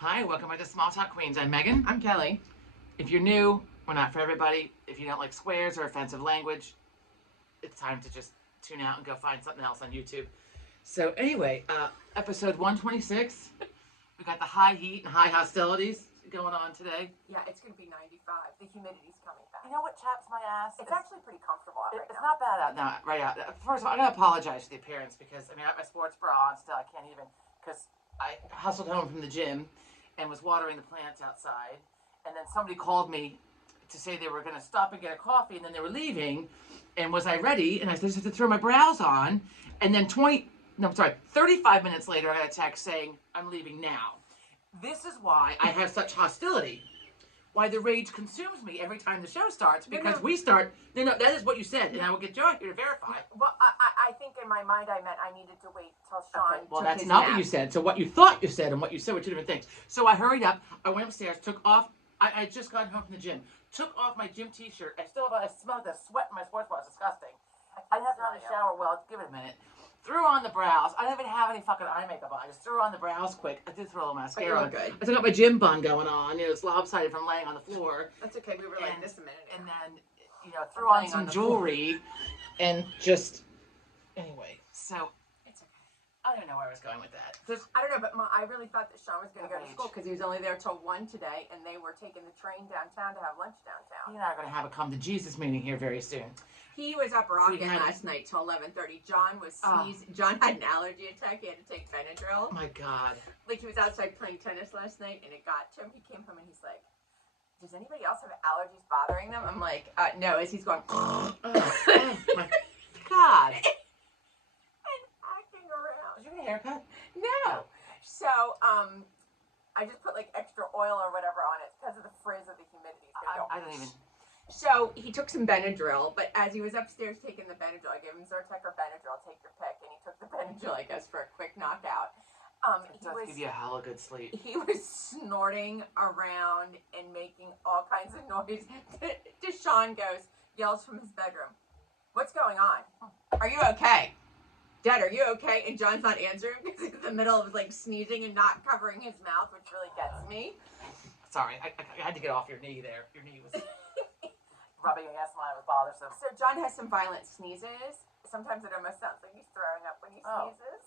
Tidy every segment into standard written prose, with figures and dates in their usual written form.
Hi, welcome back to Small Talk Queens. I'm Megan. I'm Kelly. If you're new, we're not for everybody. If you don't like swears or offensive language, it's time to just tune out and go find something else on YouTube. So anyway, episode 126. We got the high heat and high hostilities going on today. Yeah, it's going to be 95. The humidity's coming back. You know what chaps my ass? It's actually pretty comfortable out right It's now. not bad out now, right out. First of all, I gotta apologize for the appearance because I got my sports bra on still. I can't even because I hustled home from the gym and was watering the plants outside, and then somebody called me to say they were gonna stop and get a coffee, and then they were leaving, and was I ready? And I just had to throw my brows on, and then 35 minutes later, I got a text saying I'm leaving now. This is why I have such hostility. Why the rage consumes me every time the show starts, because we start. No, that is what you said, and I will get Joe here to verify. Well, I think in my mind I meant I needed to wait till Sean. Okay, well, took that's his not nap. what you said. So what you thought you said and what you said were two different things. So I hurried up. I went upstairs, took off. I had just gotten home from the gym. Took off my gym T-shirt. I smelled the sweat in my sports bra. It's disgusting. I didn't have to really shower well. Give it a minute. Threw on the brows. I didn't even have any fucking eye makeup on. I just threw on the brows quick. I did throw a little mascara on. Good. I took out my gym bun going on. It's lopsided from laying on the floor. That's okay. We were like this a minute ago. And then, threw on some jewelry. And just, anyway. So, It's okay. I don't know where I was going with that. I don't know, but I really thought that Sean was going to go to school because he was only there till 1 today, and they were taking the train downtown to have lunch downtown. You and I are going to have a come to Jesus meeting here very soon. He was up rocking last night till 11:30. John was sneezing. John had an allergy attack. He had to take Benadryl. Oh my God. Like he was outside playing tennis last night, and it got to him. He came home and he's like, "Does anybody else have allergies bothering them?" I'm like, "No." As he's going, Oh my God. and acting around. Did you get a haircut? No. So, I just put like extra oil or whatever on it because of the frizz of the humidity. I don't even. So he took some Benadryl, but as he was upstairs taking the Benadryl, I gave him Zyrtec or Benadryl, take your pick, and he took the Benadryl, I guess, for a quick knockout. It does give you a hella good sleep. He was snorting around and making all kinds of noise. Deshaun yells from his bedroom, "What's going on? Are you okay? Dad, are you okay?" And John's not answering because he's in the middle of like sneezing and not covering his mouth, which really gets me. Sorry, I had to get off your knee there. Your knee was rubbing against mine. It was bothersome. So John has some violent sneezes. Sometimes it almost sounds like he's throwing up when he sneezes.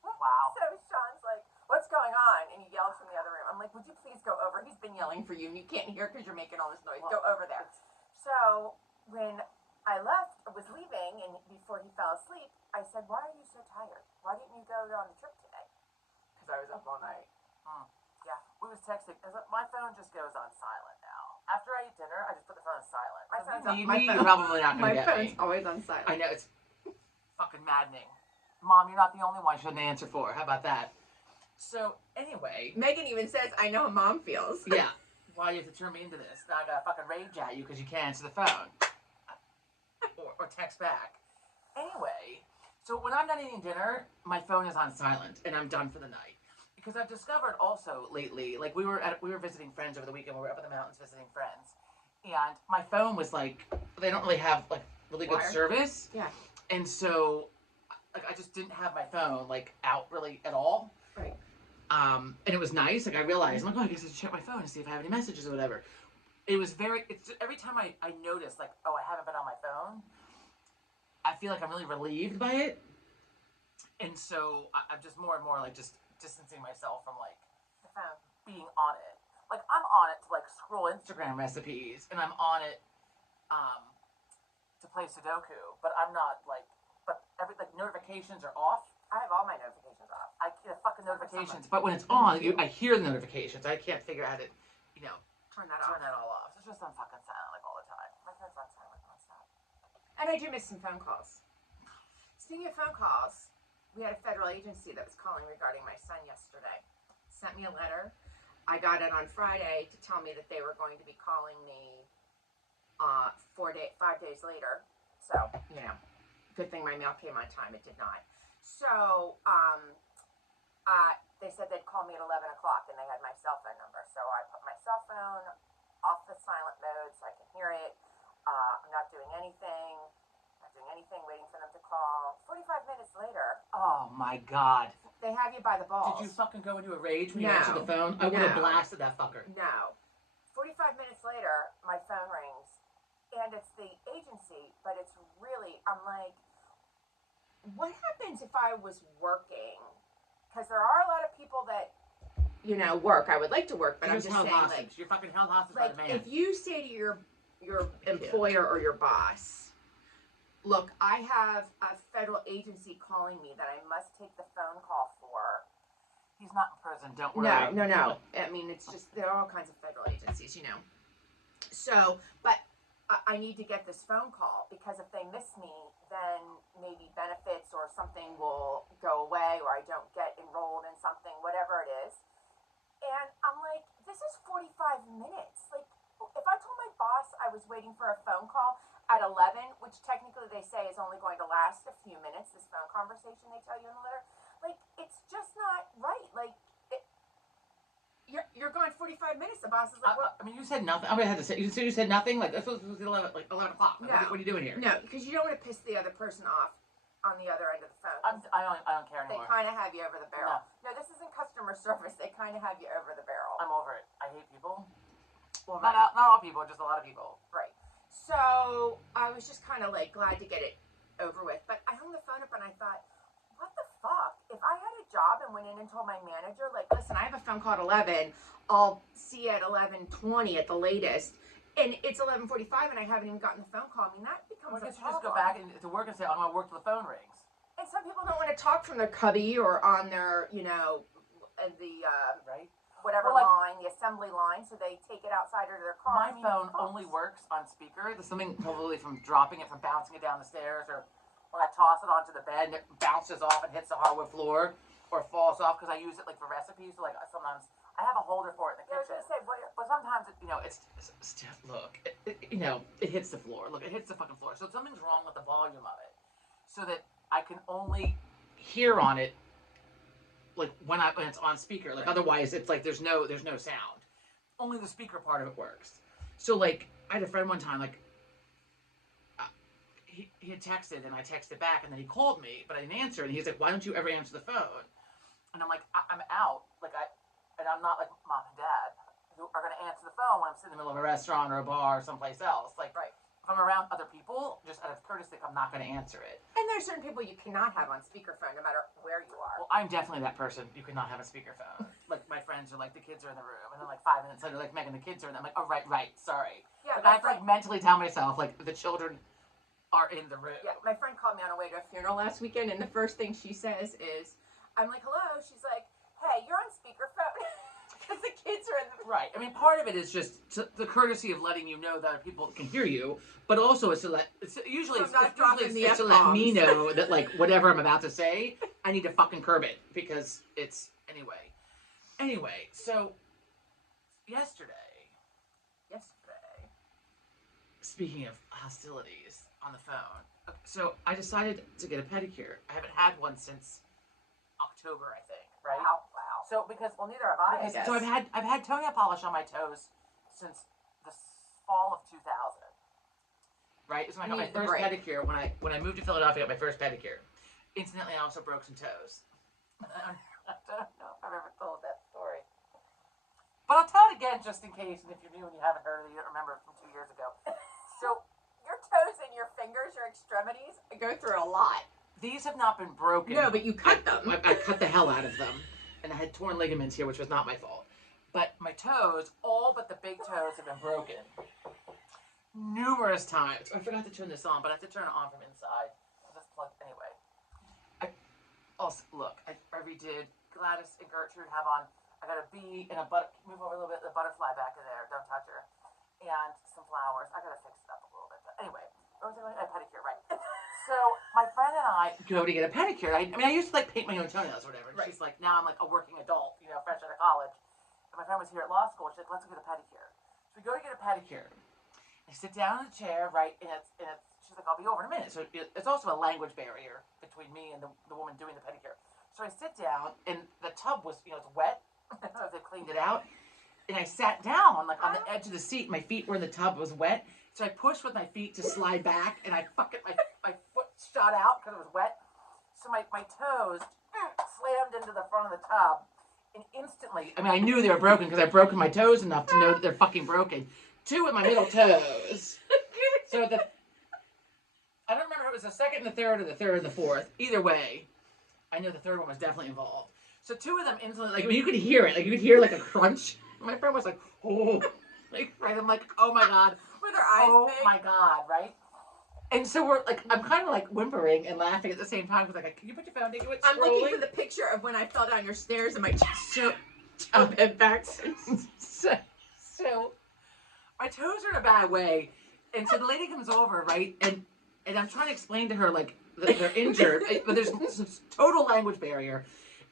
Wow. So Sean's like, "What's going on?" And he yells from the other room. I'm like, "Would you please go over? He's been yelling for you, and you can't hear because you're making all this noise. Go over there." So when I was leaving, and before he fell asleep, I said, "Why are you so tired? Why didn't you go on the trip today?" Because I was up all night. Yeah, we was texting. My phone just goes on silent now. After I eat dinner, I just put the phone on silent. You're probably not going to get me. My phone's always on silent. I know, it's fucking maddening. Mom, you're not the only one she shouldn't answer for. How about that? So, anyway. Megan even says, "I know how Mom feels." Yeah. Why do you have to turn me into this? Now I got to fucking rage at you because you can't answer the phone. or text back. Anyway, so when I'm not eating dinner, my phone is on silent and I'm done for the night. Because I've discovered also lately, like we were visiting friends over the weekend. We were up in the mountains visiting friends, and my phone was like, they don't really have like really good service. Yeah. And so, like, I just didn't have my phone like out really at all. Right. And it was nice. Like I realized, I'm like, I guess I should check my phone and see if I have any messages or whatever. It's every time I notice like, oh, I haven't been on my phone, I feel like I'm really relieved by it. And so I'm just more and more like just distancing myself from like being on it. Like I'm on it to like scroll Instagram recipes, and I'm on it to play Sudoku, but I'm not like. But notifications are off. I have all my notifications off. I get fucking notifications, but when it's on, I hear the notifications. I can't figure out how to, turn that all off. It's just on fucking silent like all the time. My phone's on silent nonstop. And I do miss some phone calls. Speaking of phone calls, we had a federal agency that was calling regarding my son yesterday. Sent me a letter. I got it on Friday to tell me that they were going to be calling me 5 days later. So, good thing my mail came on time. It did not. So, they said they'd call me at 11 o'clock, and they had my cell phone number. So I put my cell phone off the silent mode so I can hear it. I'm not doing anything. Waiting for them to call. 45 minutes later. Oh my God. They have you by the balls. Did you fucking go into a rage when you No. answered the phone? I would have No. blasted that fucker. No. 45 minutes later, my phone rings, and it's the agency, but it's really, I'm like, what happens if I was working? Because there are a lot of people that, work. I would like to work, but I'm just saying, like, you're fucking held hostage by the man. if you say to your employer or your boss, look, I have a federal agency calling me that I must take the phone call for. He's not in prison, don't worry. No. I mean, it's just, there are all kinds of federal agencies, So, but I need to get this phone call because if they miss me, then maybe benefits or something will go away or I don't get enrolled in something, whatever it is. And I'm like, this is 45 minutes. Like, if I told my boss I was waiting for a phone call at 11, which technically they say is only going to last a few minutes, this phone conversation they tell you in the letter, like, it's just not right. Like, you're gone 45 minutes. The boss is like, what? I mean, you said nothing. I'm gonna have to say, you said nothing? Like, that's supposed to be 11 o'clock. No. What are you doing here? No, because you don't want to piss the other person off on the other end of the phone. I don't care They anymore. kind of have you over the barrel. No, this isn't customer service. They kind of have you over the barrel. I'm over it. I hate people. Well, Not all people, just a lot of people. Right. So I was just kind of like glad to get it over with. But I hung the phone up and I thought, what the fuck? If I had a job and went in and told my manager, like, listen, I have a phone call at 11. I'll see you at 11:20 at the latest. And it's 11:45 and I haven't even gotten the phone call. I mean, that becomes Well, I a guess you just problem. go back to work and say, I'm going to work till the phone rings. And some people don't want to talk from their cubby or on their, Right? whatever Well, like, line, the assembly line, so they take it outside of their car. My phone only works on speaker. There's something probably from dropping it, from bouncing it down the stairs, or when I toss it onto the bed and it bounces off and hits the hardwood floor, or falls off because I use it like for recipes. So like sometimes I have a holder for it in the kitchen. I was gonna say, But sometimes it hits the floor. Look, it hits the fucking floor. So something's wrong with the volume of it, so that I can only hear on it like when it's on speaker. Like otherwise, it's like there's no sound. Only the speaker part of it works. So like I had a friend one time like he had texted and I texted back and then he called me but I didn't answer and he's like, why don't you ever answer the phone? And I'm like, I'm out. And I'm not like mom and dad who are going to answer the phone when I'm sitting in the middle of a restaurant or a bar or someplace else. Like, right. If I'm around other people, just out of courtesy, I'm not going to answer it. And there's certain people you cannot have on speakerphone no matter where you are. Well, I'm definitely that person you cannot have a speakerphone. Like, my friends are like, the kids are in the room. And then, like, 5 minutes later, like, Megan, the kids are in there. I'm like, oh, right, sorry. Yeah, like, I have to, like, mentally tell myself, like, the children are in the room. Yeah, my friend called me on her way to a funeral last weekend, and the first thing she says is, I'm like, hello? She's like, hey, you're on speakerphone. Because the kids are in the... Right. I mean, part of it is just the courtesy of letting you know that other people can hear you, but also it's to let... It's to let me know that, like, whatever I'm about to say, I need to fucking curb it, because it's... Anyway, so, yesterday, speaking of hostilities on the phone, so I decided to get a pedicure. I haven't had one since October, I think, right? Wow. So because neither have I guess. So I've had toenail polish on my toes since the fall of 2000. Right? So I got my first pedicure when I moved to Philadelphia. I got my first pedicure. Incidentally, I also broke some toes. I don't know if I've ever told that story, but I'll tell it again just in case. And if you're new and you haven't heard it, you don't remember it from 2 years ago. So your toes and your fingers, your extremities, go through a lot. These have not been broken. No, but you cut them. I cut the hell out of them. And I had torn ligaments here, which was not my fault. But my toes, all but the big toes, have been broken numerous times. I forgot to turn this on, but I have to turn it on from inside. I'll just plug anyway. I redid Gladys and Gertrude have on. I got a bee and move over a little bit. The butterfly back in there. Don't touch her. And some flowers. I gotta fix it up a little bit. But anyway, what was I going? A pedicure, right? So my friend and I go to get a pedicure. I mean, I used to like paint my own toenails or whatever. And she's like, now I'm like a working adult, fresh out of college. And my friend was here at law school. She's like, let's go get a pedicure. So we go to get a pedicure. I sit down in the chair, right, and she's like, I'll be over in a minute. So it's also a language barrier between me and the woman doing the pedicure. So I sit down, and the tub was, it's wet. I don't know if they cleaned it out. And I sat down, like, on the edge of the seat. My feet were in the tub. It was wet. So I pushed with my feet to slide back, and my foot shot out because it was wet. So my toes slammed into the front of the tub. And instantly, I mean, I knew they were broken because I've broken my toes enough to know that they're fucking broken. 2 with my middle toes. So I don't remember if it was the second and the third or the third and the fourth. Either way, I know the third one was definitely involved. So 2 of them instantly, like, I mean, you could hear it. Like, you could hear, like, a crunch. My friend was like, oh. Like, right? I'm like, oh, my God. With her eyes Oh, big. my God, right? And so we're, like, I'm kind of, like, whimpering and laughing at the same time. Because, like, can you put your phone into it? I'm looking for the picture of when I fell down your stairs and my toe bent back. So, my toes are in a bad way. And so the lady comes over, right? And I'm trying to explain to her, like, that they're injured. But there's this total language barrier.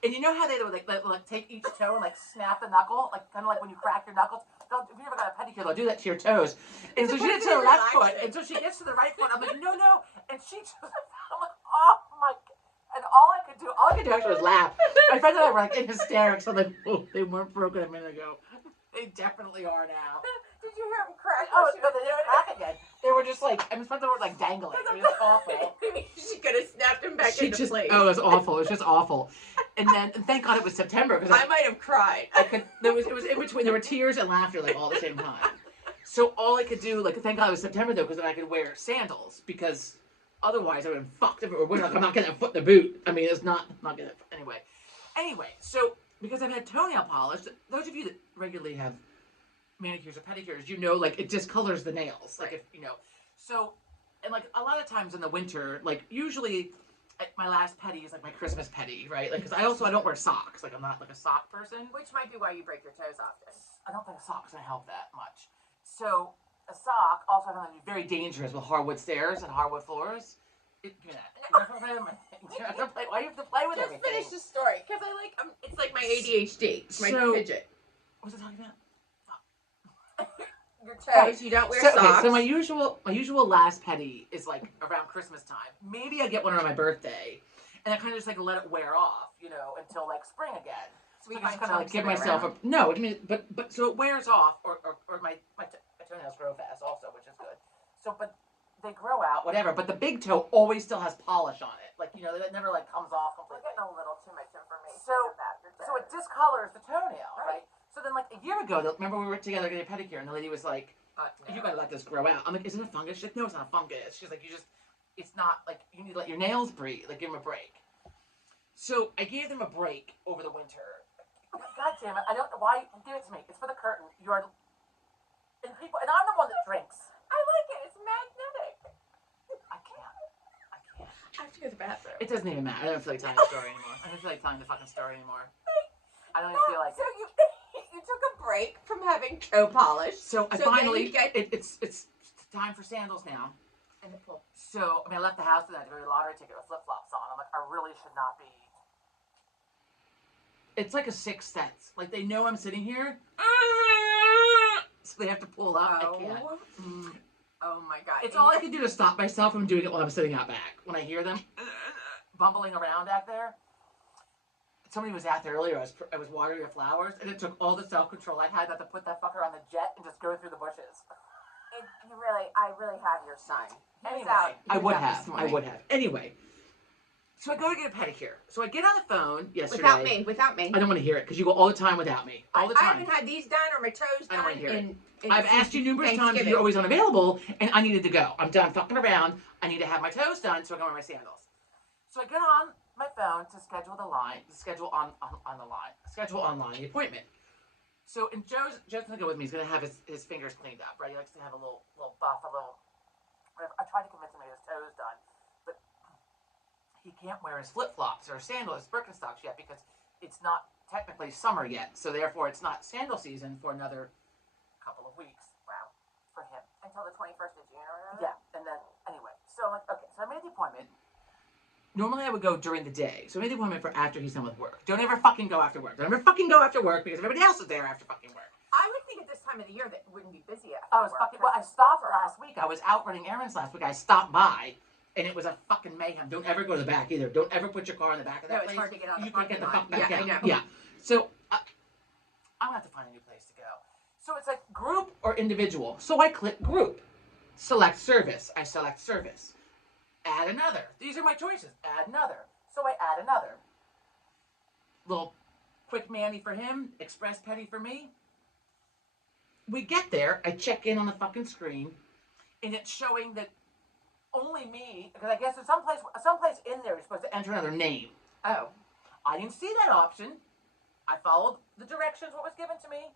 And you know how they would, like take each toe and, like, snap the knuckle? Like, kind of like when you crack your knuckles. If you ever got a pedicure, they'll do that to your toes. And so she gets to the left foot. And so she gets to the right foot. I'm like, no. And she just, I'm like, oh, my God. And all I could do actually was laugh. My friend and I were, like, in hysterics. I'm like, oh, they weren't broken a minute ago. They definitely are now. Did you hear them crack? Oh, but they didn't crack again. They were just like, I mean, they were like dangling. It was awful. She could have snapped him back into place. Oh, it was awful. It was just awful. And then, and thank God it was September because I might have cried. it was in between. There were tears and laughter like all at the same time. So all I could do, like, thank God it was September though, because then I could wear sandals because otherwise I would have been fucked if it were winter. Like, I'm not getting a foot in the boot. I mean, it's not getting it anyway. So because I've had toenail polish, those of you that regularly have manicures or pedicures, you know, like, it discolors the nails. Like, if you know, so, and like a lot of times in the winter, like, usually my last pedi is like my Christmas pedi, right? Like, because I don't wear socks. Like, I'm not like a sock person. Which might be why you break your toes often. I don't think a sock's gonna help that much. So a sock also can be very dangerous with hardwood stairs and hardwood floors. Give me that. Why do you have to play with everything? Just finish the story, because it's like my ADHD. It's my fidget. What was I talking about? Your toes. You don't wear socks. Okay, so my usual last pedi is like around Christmas time. Maybe I get one on my birthday, and I kind of just like let it wear off, you know, until like spring again. So I just kind of like give myself no. I mean, but so it wears off, or my toenails grow fast also, which is good. So, but they grow out, whatever. But the big toe always still has polish on it, like, you know, that never like comes off completely. We're getting a little too much information about your toes. So it discolors the toenail, right? So then, like, a year ago, remember we were together getting a pedicure, and the lady was like, you gotta let this grow out. I'm like, is it a fungus? She's like, no, it's not a fungus. She's like, it's not, like, you need to let your nails breathe. Like, give them a break. So I gave them a break over the winter. God damn it, I don't know why. Give it to me. It's for the curtain. And I'm the one that drinks. I like it. It's magnetic. I can't. I have to go to the bathroom. It doesn't even matter. I don't feel like telling the story anymore. I don't feel like telling the fucking story anymore. I don't even feel like so you took a break from having toe polish. So I finally it's time for sandals now. And the pool. So I left the house and I had a lottery ticket with flip flops on. I'm like, I really should not be. It's like a sixth sense. Like, they know I'm sitting here, so they have to pull up. I can't. Oh my God! It's all I can do to stop myself from doing it while I'm sitting out back. When I hear them bumbling around back there. Somebody was out there earlier. I was watering the flowers, and it took all the self-control I had not to put that fucker on the jet and just go through the bushes. I really have your son. Anyway, I would have. Anyway, so I go to get a pedicure. So I get on the phone yesterday. Without me. I don't want to hear it because you go all the time without me. All the time. I haven't had these done or my toes done. I don't want to hear it. I've asked you numerous times if you're always unavailable, and I needed to go. I'm done fucking around. I need to have my toes done, so I can wear my sandals. So I get on my phone to schedule online the appointment. So, and Joe's gonna go with me. He's gonna have his fingers cleaned up, right? He likes to have a little buff, I tried to convince him to get his toes done, but he can't wear his flip-flops or sandals, Birkenstocks yet because it's not technically summer yet. So therefore, it's not sandal season for another couple of weeks. Wow, for him until the 21st of June or whatever. Yeah, and then anyway, so I'm like, okay, so I made the appointment. Normally I would go during the day, so I made the appointment for after he's done with work. Don't ever fucking go after work. Don't ever fucking go after work because everybody else is there after fucking work. I would think at this time of the year that it wouldn't be busy after work. Well, I stopped last week. I was out running errands last week. I stopped by, and it was a fucking mayhem. Don't ever go to the back either. Don't ever put your car in the back of that place. No, it's hard to get out of the parking lot. You can't get the fuck back out. I know. Yeah. So I'm gonna have to find a new place to go. So it's like group or individual. So I click group. Select service. I select service. Add another. These are my choices. Add another. So I add another. little quick mani for him, express pedi for me. We get there, I check in on the fucking screen, and it's showing that only me, because I guess there's someplace in there you're supposed to enter another name. Oh. I didn't see that option. I followed the directions, what was given to me.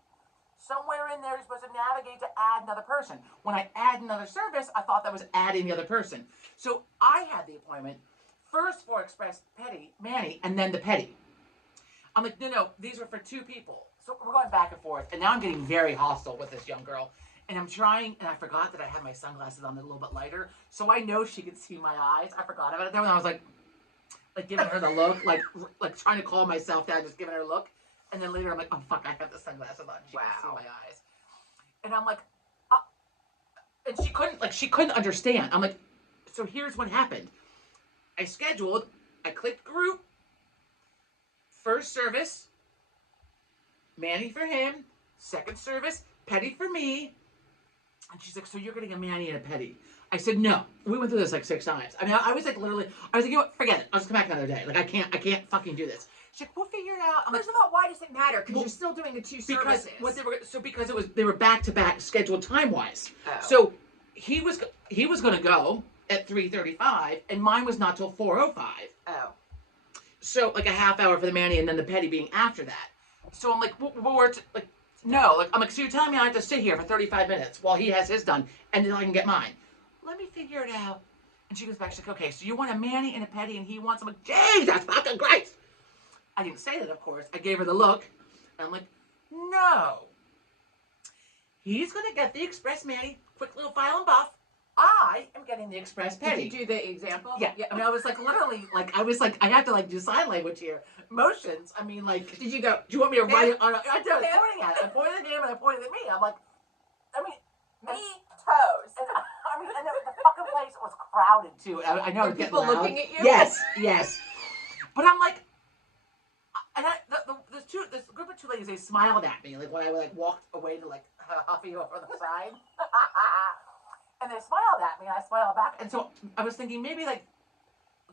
Somewhere in there you're supposed to navigate to add another person. When I add another service, I thought that was adding the other person. So I had the appointment first for express pedi, mani, and then the pedi. I'm like, no, these were for 2 people. So we're going back and forth, and now I'm getting very hostile with this young girl. And I'm trying, and I forgot that I had my sunglasses on a little bit lighter, so I know she could see my eyes. I forgot about it. Then when I was like giving her the look, like trying to calm myself down, just giving her a look. And then later I'm like, oh fuck, I have the sunglasses on. She can see my eyes. And I'm like, and she couldn't understand. I'm like, so here's what happened. I clicked group, first service, mani for him, second service, pedi for me. And she's like, so you're getting a mani and a pedi. I said, no. We went through this like 6 times. I mean, I was like, literally, you know what, forget it. I'll just come back another day. Like, I can't fucking do this. She's like, we'll figure it out. I'm First of all, why does it matter? Because you're still doing the 2 services. Because they were back to back scheduled time wise. Oh. So he was going to go at 3:35, and mine was not till 4:05. Oh. So like a half hour for the mani, and then the pedi being after that. So I'm like, no. Like I'm like, so you're telling me I have to sit here for 35 minutes while he has his done, and then I can get mine? Let me figure it out. And she goes back. She's like, okay, so you want a mani and a pedi, and he wants. I'm like, Jesus fucking Christ. I didn't say that, of course. I gave her the look. And I'm like, no. He's going to get the express mani, quick little file and buff. I am getting the express pedi. Did you do the example? Yeah. I mean, I was like, literally, like, I have to, like, do sign language here. Motions. I mean, like, Did you go, do you want me to write it on I was pointing at it. I pointed at him and I pointed at me. I'm like, me, toes. And the fucking place was crowded, too. I know Were it's getting people loud. looking at you? Yes. But I'm like, and this group of 2 ladies, they smiled at me, like when I walked away to huffy over the side, and they smiled at me, and I smiled back, and so I was thinking maybe like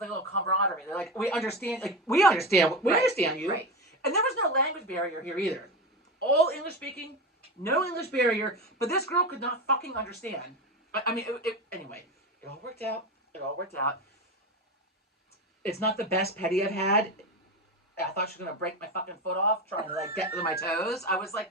a little camaraderie. They're like, we understand you, Right. And there was no language barrier here either. All English speaking, no English barrier, but this girl could not fucking understand. I mean, anyway, it all worked out. It's not the best pedi I've had. I thought she was gonna break my fucking foot off trying to get to my toes. I'm like,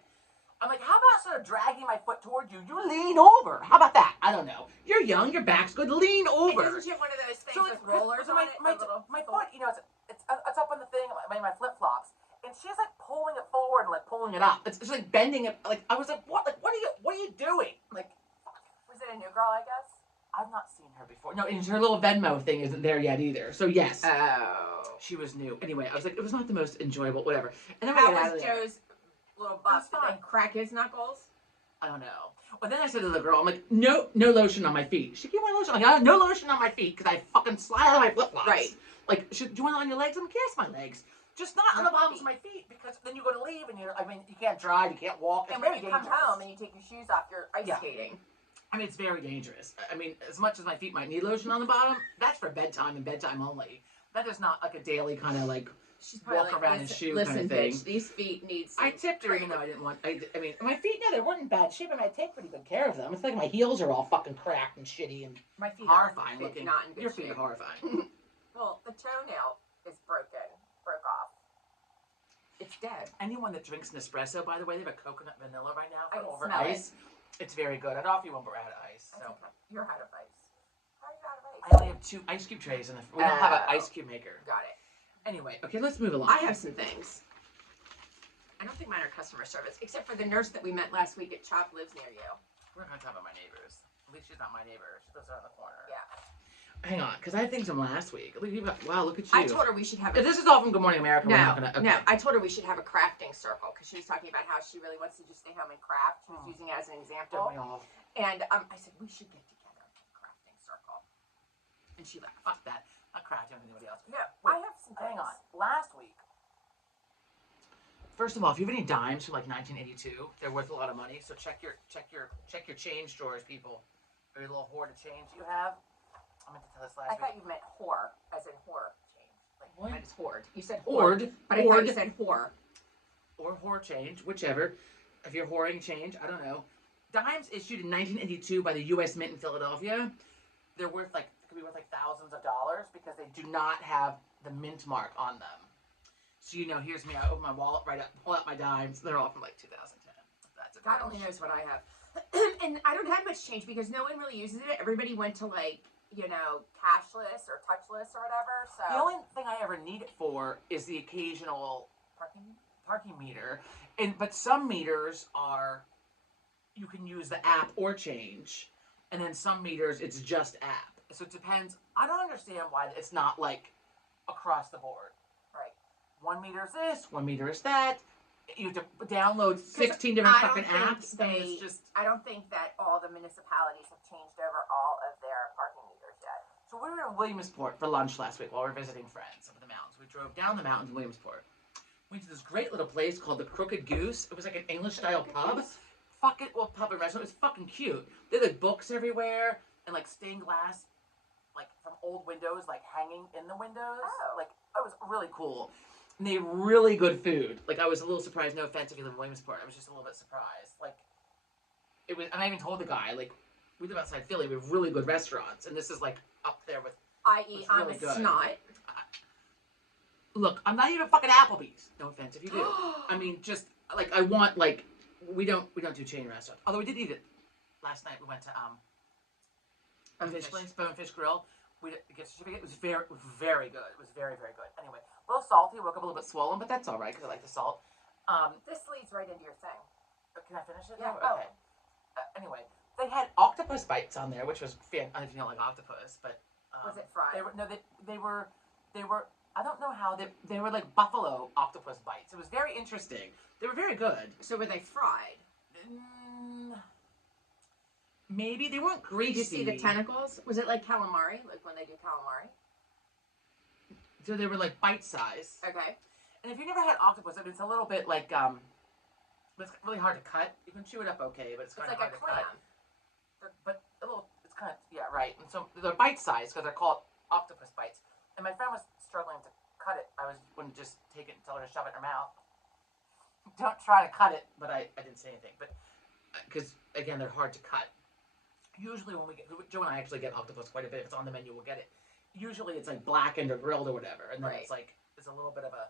how about instead of dragging my foot towards you, you lean over? How about that? I don't know. You're young, your back's good. Lean over. And doesn't she have one of those things with rollers on it? My foot, it's up on the thing, my flip flops, and she's like pulling it forward and pulling it up. It's like bending it. Like I was like, what? Like what are you doing? Like, was it a new girl? I guess. I've not seen her before. No, and her little Venmo thing isn't there yet either. So yes. Oh. She was new. Anyway, I was like, it was not the most enjoyable, whatever. And then how was Joe's little bust? Did they crack his knuckles? I don't know. Well, then I said to the girl, I'm like, no lotion on my feet. She gave me lotion. I'm like, no lotion on my feet because I fucking slide out of my flip flops. Right. Like, do you want it on your legs? I'm like, yes, my legs. Just not on the bottoms of my feet because then you go to leave and you can't drive, you can't walk. And when you come home and you take your shoes off, you're ice skating. I mean, it's very dangerous. I mean, as much as my feet might need lotion on the bottom, that's for bedtime and bedtime only. That is not like a daily kind of she's walk around in shoe listen, kind of thing. Bitch, these feet need some I tipped her even though I didn't want. I mean, my feet, no, they weren't in bad shape, and I take pretty good care of them. It's like my heels are all fucking cracked and shitty and my feet horrifying are looking. Not in good Your shape. feet are horrifying. Well, the toenail is broke off. It's dead. Anyone that drinks Nespresso, by the way, they have a coconut vanilla right now I can over smell ice. It's very good. I don't know if you want more out of ice. So. You're out of ice. How are you out of ice? I only have 2 ice cube trays in the. We don't have an ice cube maker. Got it. Anyway, okay, let's move along. I have some things. I don't think mine are customer service, except for the nurse that we met last week at CHOP lives near you. We're not talking about my neighbors. At least she's not my neighbor. She lives around the corner. Yeah. Hang on, because I had things from last week. Wow, look at you. I told her we should have. If this is all from Good Morning America, we're not gonna. Okay. No, I told her we should have a crafting circle because she was talking about how she really wants to just stay home and craft. She was using it as an example. And I said we should get together and get a crafting circle. And she laughed. Fuck that. Not crafting with anybody else. No, wait, I have some. Hang on. Last week. First of all, if you have any dimes from 1982, they're worth a lot of money. So check your change drawers, people. Or your little hoard of change you have. I meant to tell this last week. I thought you meant whore, as in whore change. Like What? That is hoard. You said Hoard. hoard, but I thought you said whore. Or whore change, whichever. If you're whoring change, I don't know. Dimes issued in 1982 by the U.S. Mint in Philadelphia. They're worth could be worth thousands of dollars because they do not have the mint mark on them. So here's me. I open my wallet right up, pull out my dimes. They're all from 2010. That's God only knows what I have. And I don't have much change because no one really uses it. Everybody went to cashless or touchless or whatever. So the only thing I ever need it for is the occasional parking meter. But some meters you can use the app or change, and then some meters it's just app. So it depends. I don't understand why it's not across the board. Right. 1 meter is this, 1 meter is that. You have to download 16 different fucking apps. I don't think that all the municipalities have changed over all of their parking meters yet. So we were in Williamsport for lunch last week while we were visiting friends up in the mountains. We drove down the mountains in Williamsport. Went to this great little place called the Crooked Goose. It was like an English-style pub. Pub and restaurant. It was fucking cute. They had books everywhere and stained glass, from old windows, hanging in the windows. Oh. It was really cool. And they had really good food. I was a little surprised. No offense if you live in Williamsport. I was just a little bit surprised. It was. And I even told the guy, we live outside Philly. We have really good restaurants, and this is up there with. I.e., I'm a snot. Look, I'm not even fucking Applebee's. No offense if you do. I mean, just I want we don't do chain restaurants. Although we did eat it last night. We went to Bonefish Grill. We get a certificate. It was very, very good. It was very, very good. Anyway, a little salty. Woke up a little bit swollen, but that's all right because I like the salt. This leads right into your thing. Can I finish it? Yeah. Okay. Anyway, they had octopus bites on there, which was fan. I don't know if you don't like octopus, but was it fried? They were. I don't know how they were buffalo octopus bites. It was very interesting. They were very good. So were they fried? Maybe they weren't greasy. Did you see the tentacles? Was it like calamari? Like when they do calamari? So they were bite size. Okay. And if you never had octopus, it's a little bit it's really hard to cut. You can chew it up okay, but it's kind of hard to cut. It's like a clam. But a little, it's kind of, yeah, right. And so they're bite size because they're called octopus bites. And my friend was struggling to cut it. I wouldn't just take it and tell her to shove it in her mouth. Don't try to cut it, but I didn't say anything. But because again, they're hard to cut. Usually when Joe and I actually get octopus quite a bit. If it's on the menu, we'll get it. Usually it's blackened or grilled or whatever, and then it's it's a little bit of a,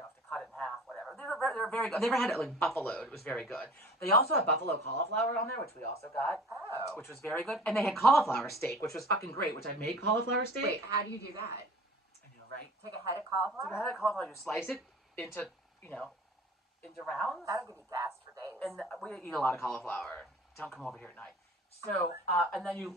have to cut it in half, whatever. They're very good. I've never had it buffaloed. It was very good. They also have buffalo cauliflower on there, which we also got. Oh. Which was very good. And they had cauliflower steak, which was fucking great. Which I made cauliflower steak. Wait, how do you do that? I know, right? Take a head of cauliflower. Take a head of cauliflower. You slice it into rounds. That'll give you gas for days. And we eat a lot of cauliflower. Don't come over here at night. So, and then you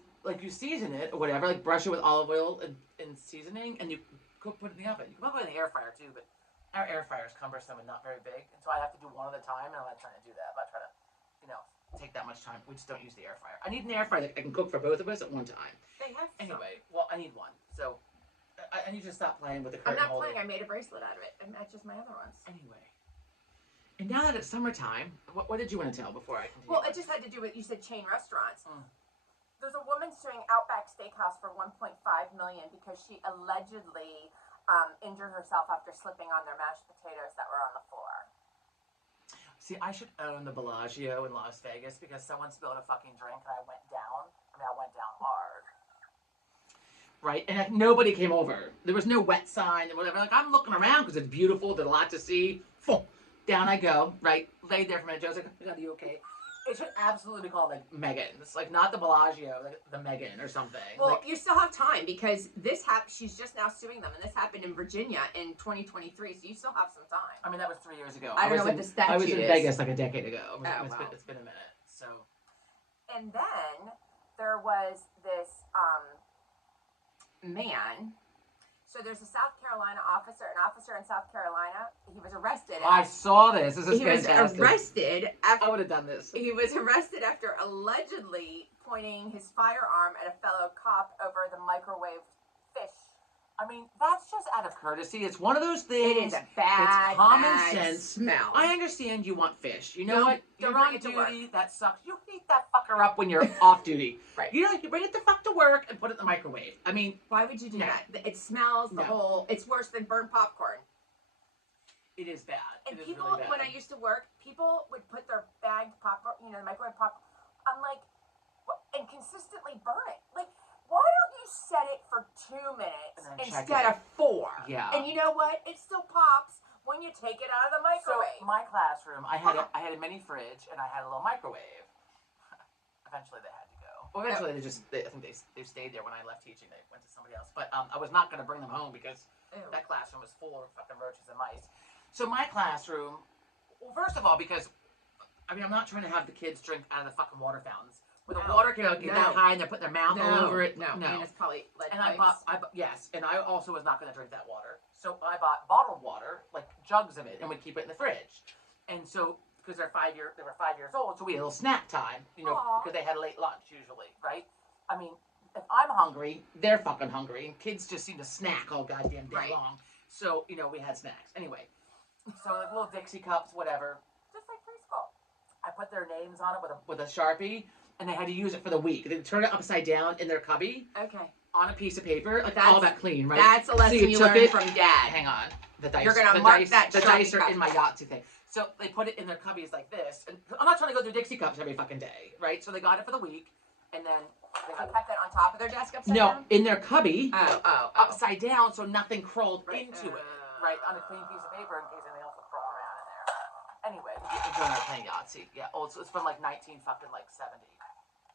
season it or whatever, brush it with olive oil and seasoning, and you put it in the oven. You can put it in the air fryer too, but our air fryer is cumbersome and not very big, and so I have to do one at a time, and I'm not trying to do that. I'm not trying to, take that much time. We just don't use the air fryer. I need an air fryer that I can cook for both of us at one time. They have some. Anyway, well, I need one. So, I need you to stop playing with the curtain I'm not holder. playing. I made a bracelet out of it. It matches my other ones. Anyway. And now that it's summertime, what did you want to tell before I continue? Well, it just had to do with, you said chain restaurants. There's a woman suing Outback Steakhouse for $1.5 million because she allegedly injured herself after slipping on their mashed potatoes that were on the floor. See, I should own the Bellagio in Las Vegas because someone spilled a fucking drink and I went down. I went down hard. Right? And nobody came over. There was no wet sign and whatever. I'm looking around because it's beautiful. There's a lot to see. Down I go, right? Laid there for a minute. Joe's like, are you okay? It should absolutely be called Megan's. Not the Bellagio, the Megan or something. Well, you still have time because this she's just now suing them, and this happened in Virginia in 2023, so you still have some time. I mean, that was 3 years ago. I don't know what the statute is. I was in Vegas a decade ago. It's been a minute. So. And then there was this man. So there's a South Carolina officer in South Carolina. He was arrested. I saw this. This is fantastic. He was arrested after... I would have done this. He was arrested after allegedly pointing his firearm at a fellow cop over the microwaved fish. I mean, that's just out of courtesy. It's one of those things. It is a bad, it's common sense. Smell. I understand you want fish. You know what? You're on duty. That sucks. You hate that fucker up when you're off duty. Right. You know, you bring it the fuck to work and put it in the microwave. I mean, why would you do No. that? It smells the No. whole. It's worse than burnt popcorn. it is bad. And It is people, really bad. when I used to work, people would put their bagged popcorn, microwave pop. I'm like, and consistently burn it. Like, why don't you set it for 2 minutes And then check instead it. of 4? Yeah. And you know what? It still pops when you take it out of the microwave. So my classroom, I had a mini fridge and I had a little microwave. Eventually they had to go. Well, eventually I think they stayed there when I left teaching. They went to somebody else. But I was not going to bring them home because Ew. that classroom was full of fucking roaches and mice. So my classroom, well, first of all, because I mean, I'm not trying to have the kids drink out of the fucking water fountains. Where the water can get that high and they're putting their mouth all over it. No, and it's probably lead And pipes. yes, and I also was not going to drink that water. So I bought bottled water, like jugs of it, and would keep it in the fridge. And so, because they were 5 years old, so we had a little snack time, Aww. because they had a late lunch usually, right? I mean, if I'm hungry, they're fucking hungry, and kids just seem to snack all goddamn day Right. long. So, we had snacks. Anyway, so like little Dixie cups, whatever. Just like preschool. I put their names on it with a Sharpie, and they had to use it for the week. They turned it upside down in their cubby Okay. on a piece of paper, like That's- all that clean, right? That's a lesson you you took learned it- from Dad. Hang on, the dice. You're gonna the mark dice, that The Sharpie dice are cup. in my Yahtzee thing. So they put it in their cubbies like this, and I'm not trying to go through Dixie cups every fucking day, right? So they got it for the week, and then they They got kept it on top of their desk upside no down? in their cubby Oh. upside down, so nothing crawled Right. into it, right, on a clean piece of paper in case anything else would crawl around in there. Anyway, it's when I was playing Yahtzee. Yeah, it's from like 19 fucking like 70,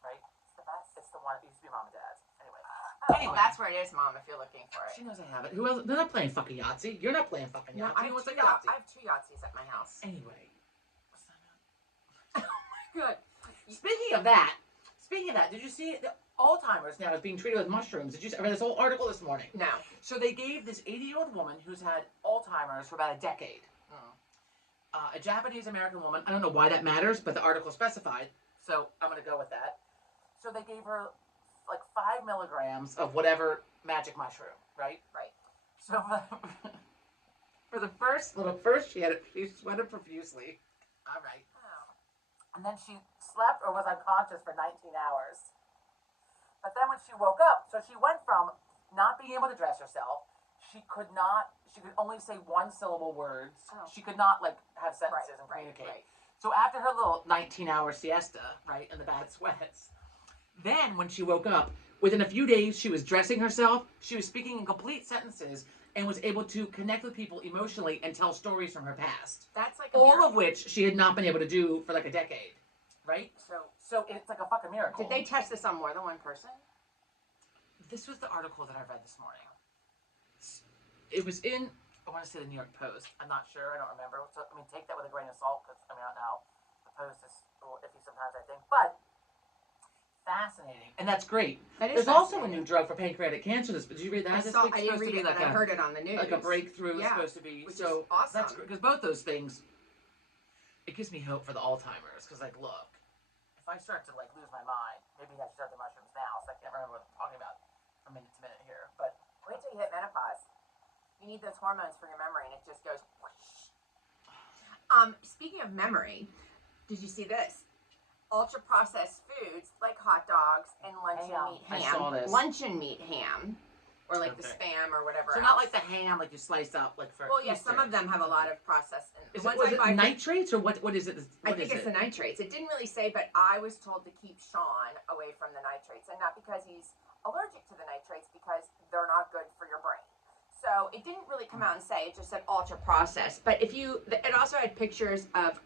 right? It's the best. It's the one. It used to be Mom and Dad's. Well, that's where it is, Mom, if you're looking for She it. knows I have it. Who else? They're not playing fucking Yahtzee. You're not playing fucking No, Yahtzee. I Who wants have, a two, Yahtzee? I have 2 Yahtzees at my house. Anyway. Good. Speaking of that, did you see the Alzheimer's now is being treated with mushrooms? Did you? I read this whole article this morning. No. So they gave this 80-year-old woman who's had Alzheimer's for about a decade. A Japanese American woman. I don't know why that matters, but the article specified, so I'm going to go with that. So they gave her like 5 milligrams of whatever magic mushroom, right? Right. So for the first she sweated profusely. All right. Oh. And then she slept or was unconscious for 19 hours. But then when she woke up, so she went from not being able to dress herself, she could only say 1-syllable words. Oh. She could not like have sentences and communicate. Right. So after her little 19-hour siesta, right, and the bad sweats, then when she woke up, within a few days she was dressing herself, she was speaking in complete sentences, and was able to connect with people emotionally and tell stories from her past. That's like a All miracle. of which she had not been able to do for like a decade, right? So, it's like a fucking miracle. did they test this on more than one person? This was the article that I read this morning. It was in, I want to say the New York Post. I'm not sure. I don't remember. So, I mean, take that with a grain of salt because, I don't know. The Post is a little iffy sometimes, I think. But fascinating. And that's great. That is There's also a fascinating. new drug for pancreatic cancer. Did you read that this week? I didn't read it, but I heard it on the news. Like a breakthrough is Yeah, supposed to be. which So is awesome. that's because both those things, it gives me hope for the Alzheimer's. Because like, look, if I start to like lose my mind, maybe I should start the mushrooms now. So I can't remember what I'm talking about from minute to minute here. But Wait till you hit menopause. You need those hormones for your memory, and it just goes whoosh. Speaking of memory, did you see this? Ultra-processed foods like hot dogs and luncheon meat ham. I saw this. Luncheon meat ham, or like the Okay. Spam or whatever. so else. not like the ham like you slice up like for. Well, yes, some Easter. of them have a lot of processed. And Is the it, ones was I it buy for- nitrates or what? What is it? I think it's the nitrates. It didn't really say, but I was told to keep Sean away from the nitrates, and not because he's allergic to the nitrates, because they're not good for your brain. So it didn't really come out and say. It just said ultra processed. But it also had pictures of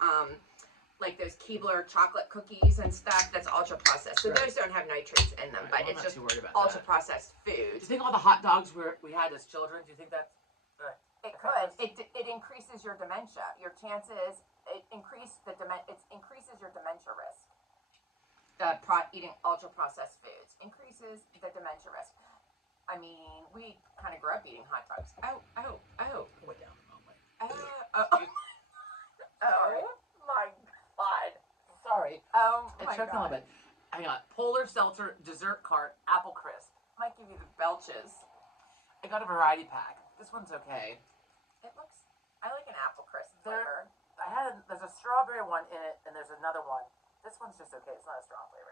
like those Keebler chocolate cookies and stuff. That's ultra processed. So Right. those don't have nitrates in them, Right, but well, I'm it's not just too worried about ultra that. processed Do you food. think all the hot dogs we had as children? Do you think that's It could. It increases your dementia. Your chances. It increases your dementia risk. Eating ultra processed foods increases the dementia risk. I mean, we kind of grew up eating hot dogs. Oh. way down the wrong way? Oh my God. Sorry. Oh It's my choked on a God. bit. Hang on. Polar Seltzer dessert cart apple crisp. Might give you the belches. I got a variety pack. This one's okay. It looks. I like an apple crisp flavor. There's a strawberry one in it, and there's another one. This one's just okay. It's not a strong flavor.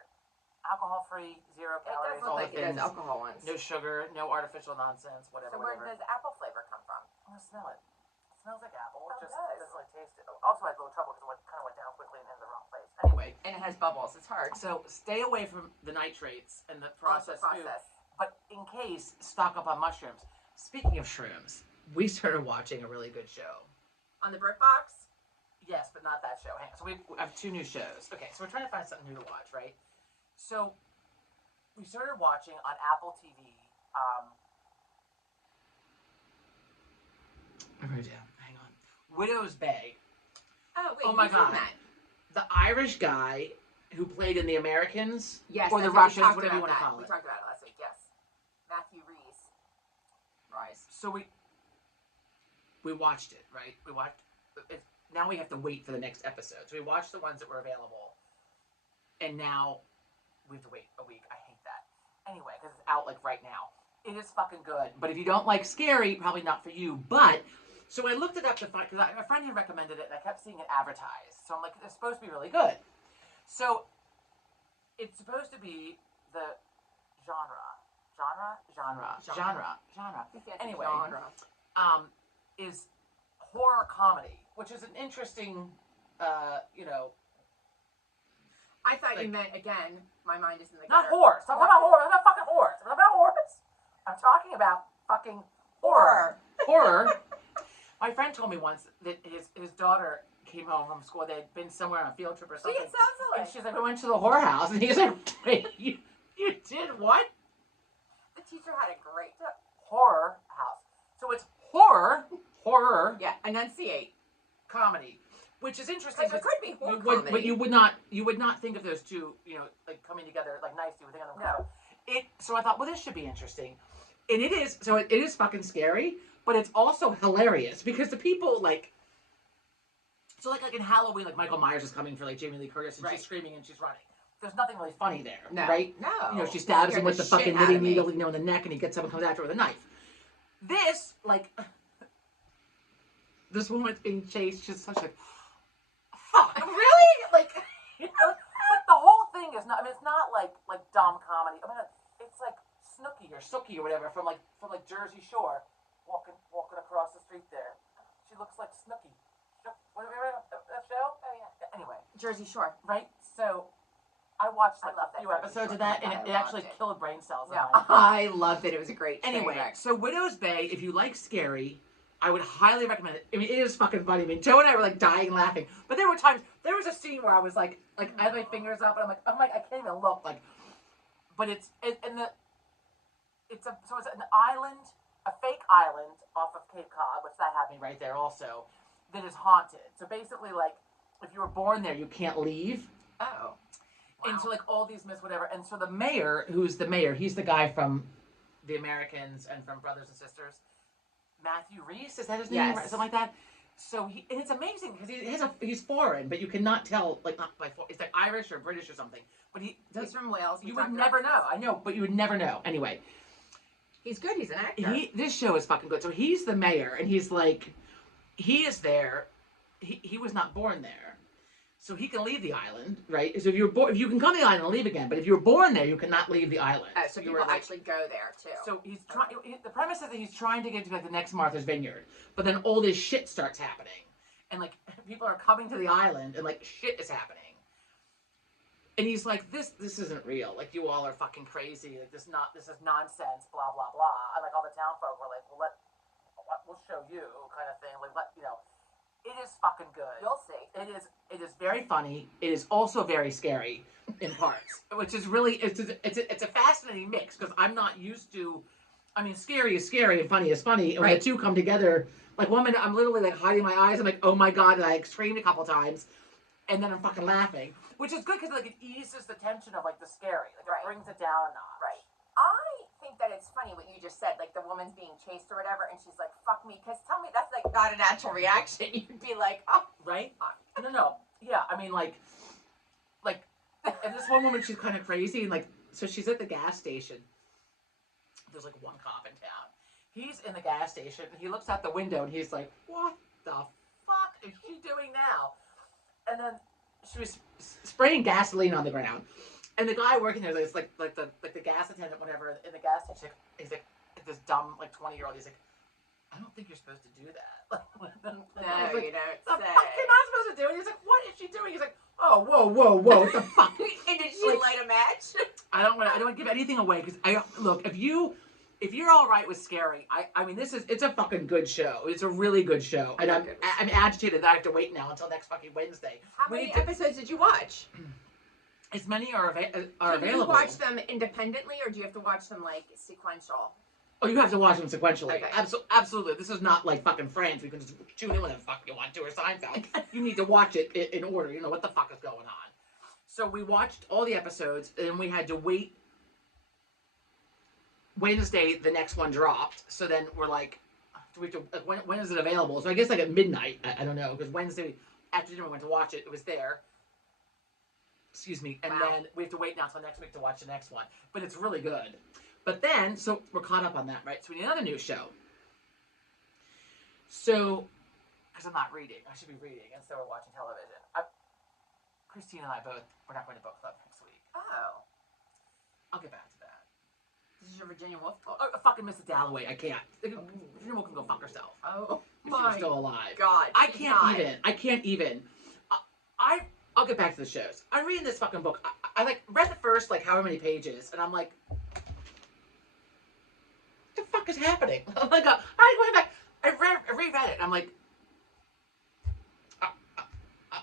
Alcohol-free, 0 It calories, does all look like the it things. has alcohol ones. No sugar, no artificial nonsense, whatever. So where whatever. does apple flavor come from? I'm gonna smell it. It smells like apple. Oh, It just it does. doesn't really taste it. Also, I had a little trouble because it kind of went down quickly and in the wrong place. Anyway, And it has bubbles. It's hard. so stay away from the nitrates and the Also processed food. processed. But in case, stock up on mushrooms. Speaking of shrooms, we started watching a really good show. On the Bird Box? Yes, but not that show. Hang on. So we have 2 new shows. Okay, so we're trying to find something new to watch, right? So we started watching on Apple TV. I wrote it down. Hang on. Widow's Bay. Oh, wait. Oh my you've seen God. that. The Irish guy who played in The Americans, Yes. or The that's what we Russians, talked whatever you about want to that. call We it. talked about it last week, yes. Matthew Reese. Rise. So we watched it, right? We watched. Now we have to wait for the next episode. So we watched the ones that were available, and now we have to wait a week. I hate that. Anyway, because it's out like right now. It is fucking good. But if you don't like scary, probably not for you. But so I looked it up to find, because my friend had recommended it, and I kept seeing it advertised. So I'm like, it's supposed to be really good. So it's supposed to be the genre. Anyway, Genre. is horror comedy, which is an interesting, I thought you like- meant, again, my mind is in the not gutter. horror. Stop talking about horror. I'm not fucking horror. I'm not about horrors. I'm talking about fucking horror. Horror. My friend told me once that his daughter came home from school. They had been somewhere on a field trip or See, something. it sounds And like she's like, we went to the whorehouse. And he's like, wait, you did what? the teacher had a great... Horror house. So it's horror Yeah, enunciate. comedy, which is interesting. Because there could be horror you would, comedy. but you would not think of those two, like coming together like nicely. You would think of them. No. So I thought, well, this should be interesting, and it is. So it is fucking scary, but it's also hilarious because the people like. So like in Halloween, like Michael Myers is coming for like Jamie Lee Curtis, and Right. she's screaming and she's running. There's nothing really funny there, No. right? No. She stabs Scared him with the shit fucking out of knitting me. needle, in the neck, and he gets up and comes after her with a knife. This, like, this woman's being chased. She's such a fuck. Really? Like, it's like the whole thing is not. I mean, it's not like dumb comedy. I mean, it's like Snooki or Sookie or whatever from Jersey Shore, walking across the street there. She looks like Snooki. Whatever that show. Oh yeah. Anyway, Jersey Shore. right? So I watched I like love a that few Jersey episodes Shore. of that, Oh my and God, it I actually loved it. killed brain cells. in Yeah, my head. I loved it. It was a great train Anyway, wreck. so Widow's Bay, if you like scary, I would highly recommend it. I mean, it is fucking funny. I mean, Joe and I were like dying laughing, but there was a scene where I was like I had my fingers up, and I'm like, I can't even look, like, but it's an island, a fake island off of Cape Cod, which that had me right there also, that is haunted. So basically, like, if you were born there, you can't leave. Oh. And so, like, all these myths, whatever. And so the mayor, who's the mayor, he's the guy from The Americans and from Brothers and Sisters. Matthew Reese, is that his name? Yes. Something like that. So and it's amazing because he's foreign, but you cannot tell, like, not by it's like Irish or British or something. But He's from Wales. We you would talked never about know. this. I know, but you would never know. Anyway, He's good. He's an actor. this show is fucking good. So he's the mayor, and he's like, he is there. He was not born there. So he can leave the island, right? So if you can come to the island and leave again, but if you were born there, you cannot leave the island. So you people were like, actually go there too. so he's trying. The premise is that he's trying to get to like the next Martha's Vineyard, but then all this shit starts happening, and like people are coming to the island, and like shit is happening. And he's like, this isn't real. Like, you all are fucking crazy. Like, this is nonsense. Blah blah blah. And like all the town folk were like, well, we'll show you, kind of thing. Like, it is fucking good. You'll see. It is very funny. It is also very scary in parts, which is really it's a fascinating mix because I'm not used to. I mean, scary is scary and funny is funny, and when the two come together, like one minute I'm literally like hiding my eyes. I'm like, oh my god, and I screamed a couple times, and then I'm fucking laughing, which is good because like it eases the tension of like the scary, like it brings it down a notch. Right. I think that it's funny what you just said, like the woman's being chased or whatever, and she's like, fuck me, because tell me that's like not a natural reaction. You'd be like, oh. Right? No. Yeah, I mean, like, and this one woman, she's kind of crazy, and like, so she's at the gas station. There's like one cop in town. He's in the gas station, and he looks out the window, and he's like, what the fuck is she doing now? And then she was spraying gasoline on the ground. And the guy working there is like the gas attendant, whatever, in the gas station. He's like this dumb, like 20-year-old. He's like, I don't think you're supposed to do that. No, like, you don't the say. fuck you're not supposed to do it. He's like, what is she doing? He's like, oh, whoa, what the fuck? And did she Like, light a match? I don't want to give anything away because look, if you're all right with scary, I mean it's a fucking good show. It's a really good show, and I'm agitated that I have to wait now until next fucking Wednesday. How many episodes did you watch? As many are available. Do you watch them independently, or do you have to watch them like sequential? Oh, you have to watch them sequentially. Okay. Absolutely. This is not like fucking Friends. We can just tune in whenever the fuck you want to, or Seinfeld. You need to watch it in order. You know what the fuck is going on. So we watched all the episodes, and we had to wait. Wednesday, the next one dropped. So then we're like, do we have to, when is it available? So I guess like at midnight. I don't know, because Wednesday after dinner we went to watch it. It was there. Excuse me. And then we have to wait now until next week to watch the next one. But it's really good. But then, so we're caught up on that, right? So we need another new show. So, because I'm not reading. I should be reading. Instead we're watching television. Christine and I both, we're not going to book club next week. Oh. I'll get back to that. This is your Virginia Woolf book? Oh, fucking Mrs. Dalloway. I can't. Virginia Woolf can go fuck herself. Oh, if she was still alive. God. I can't even. I'll get back to the shows. I'm reading this fucking book. I like read the first like however many pages, and I'm like, what the fuck is happening? I'm like, all right, going back. I reread it. And I'm like,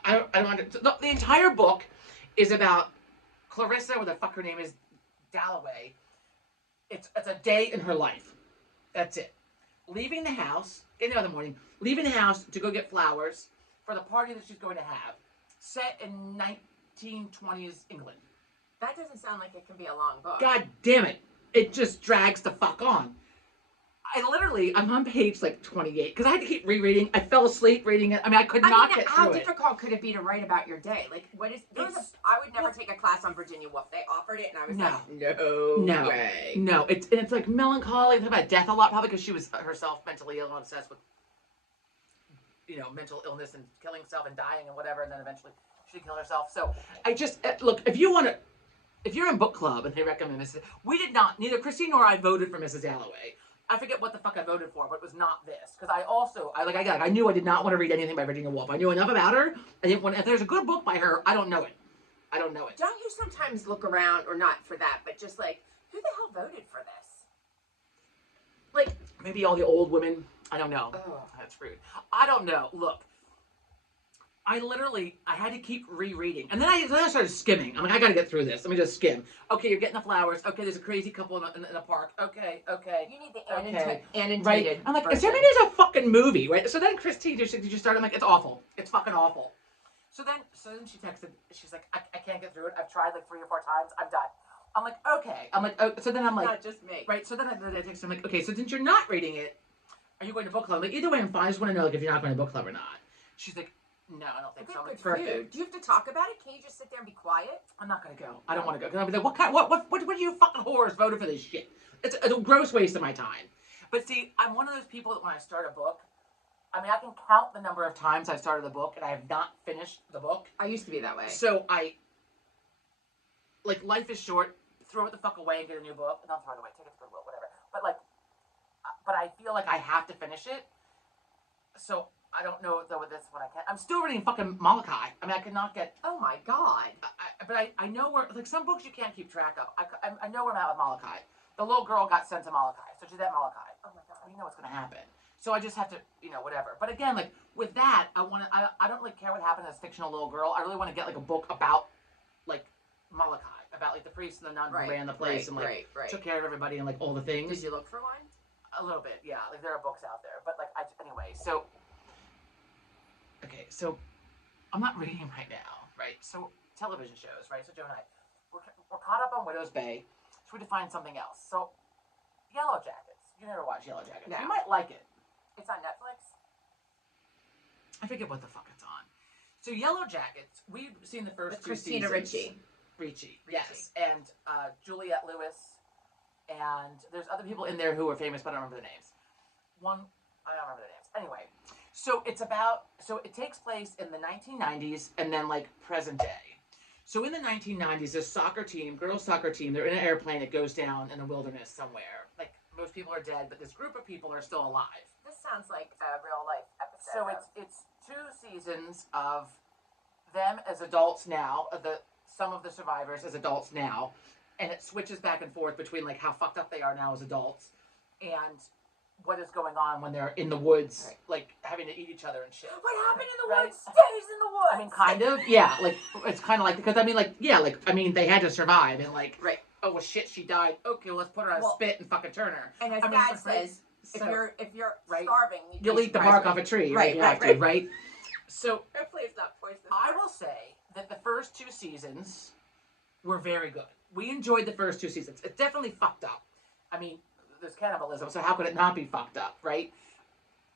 I don't understand. The entire book is about Clarissa, what the fuck her name is, Dalloway. It's a day in her life. That's it. Leaving the house, getting up in the morning, leaving the house to go get flowers for the party that she's going to have. Set in 1920s England. That doesn't sound like it can be a long book. God damn it. It just drags the fuck on. I'm on page like 28 because I had to keep rereading. I fell asleep reading it. I mean, I could not get through it. How difficult could it be to write about your day? Like, what is... I would never take a class on Virginia Woolf. They offered it, and I was no way. No, it's like melancholy. They talk about death a lot, probably because she was herself mentally ill and obsessed with, mental illness and killing herself and dying and whatever, and then eventually she killed herself. So I just look, if you're in book club and they recommend Mrs. Neither Christine nor I voted for Mrs. Dalloway. I forget what the fuck I voted for, but it was not this. Because I knew I did not want to read anything by Virginia Woolf. I knew enough about her. If there's a good book by her, I don't know it. Don't you sometimes look around, or not for that, but just like, who the hell voted for this? Like, maybe all the old women. I don't know. Oh. That's rude. I don't know. Look, I had to keep rereading. And then I started skimming. I'm like, I got to get through this. Let me just skim. Okay, you're getting the flowers. Okay, there's a crazy couple in a park. Okay. You need the annotated right. I'm like, is there there's a fucking movie, right? So then Christine, did you start? I'm like, it's awful. It's fucking awful. So then she texted. She's like, I can't get through it. I've tried like 3 or 4 times. I'm done. I'm like, okay. I'm like, oh. So then I'm like, not just me. Right. So then I texted. I'm like, okay. So since you're not reading it, are you going to book club? I'm like, either way, I'm fine. I just want to know like if you're not going to book club or not. She's like, no, I don't think so. Good for you. Do you have to talk about it? Can you just sit there and be quiet? I'm not going to go. I don't want to go. Because I'll be like, what do you fucking whores voted for this shit? It's a gross waste of my time. But see, I'm one of those people that when I start a book, I mean, I can count the number of times I've started the book and I have not finished the book. I used to be that way. So life is short. Throw it the fuck away and get a new book. Don't throw it away. Take it to Goodwill, whatever. But I feel like I have to finish it. So I don't know though with this one I can't. I'm still reading fucking Malachi. I mean, I could not get. Oh my god. But I know where, like, some books you can't keep track of. I know where I'm at with Malachi. The little girl got sent to Malachi, so she's at Malachi. Oh my god. You know what's gonna happen. So I just have to, whatever. But again, like with that, I don't really care what happened to this fictional little girl. I really want to get like a book about like Malachi, about like the priest and the nun who ran the place and like took care of everybody and like all the things. Did you look for one? A little bit, yeah. Like there are books out there, but like anyway. So okay, so I'm not reading right now, right? So television shows, right? So Joe and I, we're caught up on Widow's Bay, so we had to find something else. So Yellow Jackets. You never watched Yellow Jackets. No. You might like it. It's on Netflix. I forget what the fuck it's on. So Yellow Jackets, we've seen the first With 2 Christina seasons. Ricci, yes, and Juliette Lewis, and there's other people in there who are famous, but I don't remember the names. I don't remember the names. Anyway, so it takes place in the 1990s and then like present day. So in the 1990s, this soccer team, girls soccer team, they're in an airplane that goes down in the wilderness somewhere. Like, most people are dead, but this group of people are still alive. This sounds like a real life episode. So it's 2 seasons of them as adults now, some of the survivors as adults now, and it switches back and forth between like how fucked up they are now as adults and what is going on when they're in the woods, right. like having to eat each other and shit. What happened in the right? woods stays in the woods. I mean, kind of, yeah. Like it's kind of like because I mean, like yeah, like I mean, they had to survive and like right. Oh well, shit, she died. Okay, well, let's put her on a spit and fucking turn her. And as I Dad mean, says, so, if you're right? starving, you'll eat the bark off a tree, right? You have to, right? So hopefully it's not poisonous. I will say that the first 2 seasons were very good. We enjoyed the first 2 seasons. It's definitely fucked up. I mean, there's cannibalism, so how could it not be fucked up, right?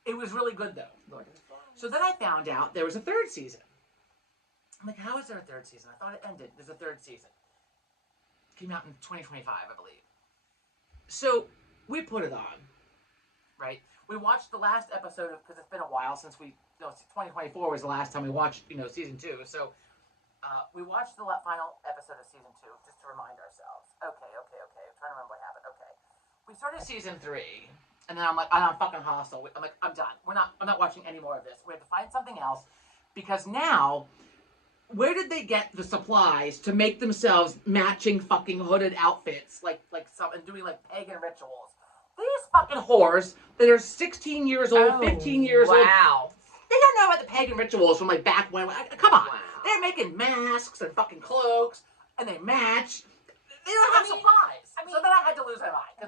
It was really good though. So then I found out there was a 3rd season. I'm like, how is there a 3rd season? I thought it ended. There's a 3rd season. Came out in 2025, I believe. So we put it on, right? We watched the last episode of, because it's been a while since 2024 was the last time we watched, season 2. So we watched the final episode of season 2 just to remind ourselves. Okay. I'm trying to remember what happened. Okay. We started season 3, and then I'm like, I'm fucking hostile. I'm like, I'm done. I'm not watching any more of this. We have to find something else because now. Where did they get the supplies to make themselves matching fucking hooded outfits like some and doing like pagan rituals? These fucking whores that are 16 years old, 15 years old. Wow. They don't know about the pagan rituals from like back when. Come on. Wow. They're making masks and fucking cloaks and they match. They don't have supplies. So then I had to lose my mind. Do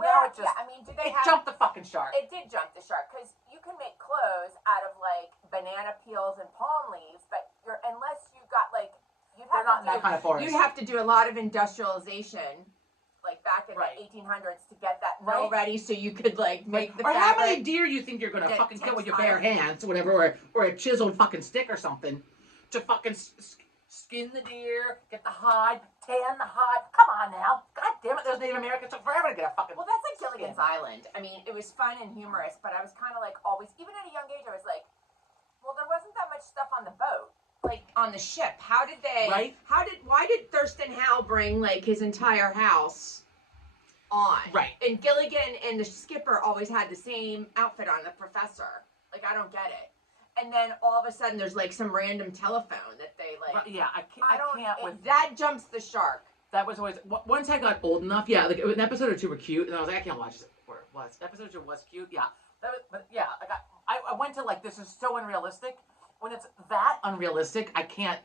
they it have... jumped the fucking shark. It did jump the shark because you can make clothes out of like banana peels and palm leaves, but unless you got like they're not in that kind of forest. You'd have to do a lot of industrialization, like back in right. the 1800s, to get that mill ready so you could like make the. Or fabric. how many deer you think you're gonna fucking kill with your bare hands, or whatever, or a chiseled fucking stick or something, to fucking skin the deer, get the hide, tan the hide. Come on now, god damn it! Those Native Americans took forever to get a fucking. Well, that's like Gilligan's Island. I mean, it was fun and humorous, but I was kind of like always, even at a young age, I was like, well, there wasn't that much stuff on the boat. Like on the ship, how did they? Right. Why did Thurston Howell bring like his entire house on? Right. And Gilligan and the skipper always had the same outfit on. The professor, like I don't get it. And then all of a sudden, there's like some random telephone that they like. Right, yeah, I can't. That jumps the shark. That was always once I got old enough. Yeah, like an episode or 2 were cute, and I was like, I can't watch this. Or it was episode 2 was cute. Yeah, but yeah, I went to like this is so unrealistic. When it's that unrealistic, I can't.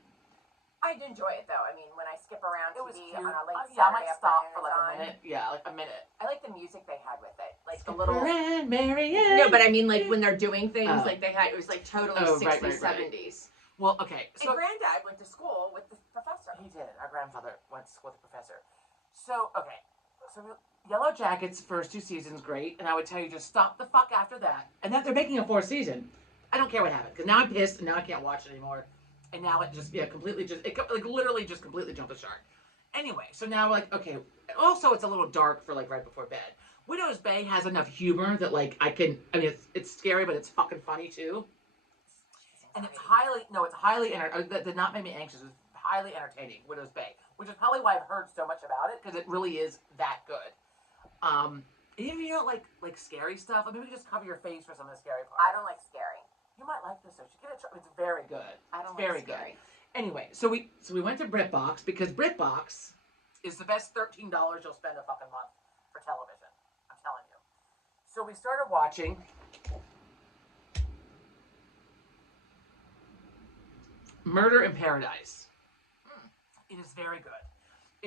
I'd enjoy it though. I mean, when I skip around TV on a late I Saturday might stop for like afternoon, a minute. Yeah, like a minute. I like the music they had with it, like Skipper the little. and Marianne. No, but I mean, like when they're doing things, like they had it was like totally 60s, right. 70s. Well, okay. So and Granddad went to school with the professor. He did. Our grandfather went to school with the professor. So okay, so Yellow Jackets first 2 seasons great, and I would tell you just stop the fuck after that. And then they're making a 4th season. I don't care what happened because now I'm pissed and now I can't watch it anymore. And now it just completely literally just completely jumped the shark. Anyway, so now like okay. Also, it's a little dark for like right before bed. Widow's Bay has enough humor that like I mean it's scary but it's fucking funny too. And it's highly that did not make me anxious. It was highly entertaining. Widow's Bay, which is probably why I've heard so much about it because it really is that good. If you don't like scary stuff, maybe just cover your face for some of the scary parts. I don't like scary. You might like this though. You get it. It's very good. I don't it's like very scary. Good. Anyway, so we went to BritBox because BritBox is the best $13 you'll spend a fucking month for television. I'm telling you. So we started watching. Murder in Paradise. It is very good.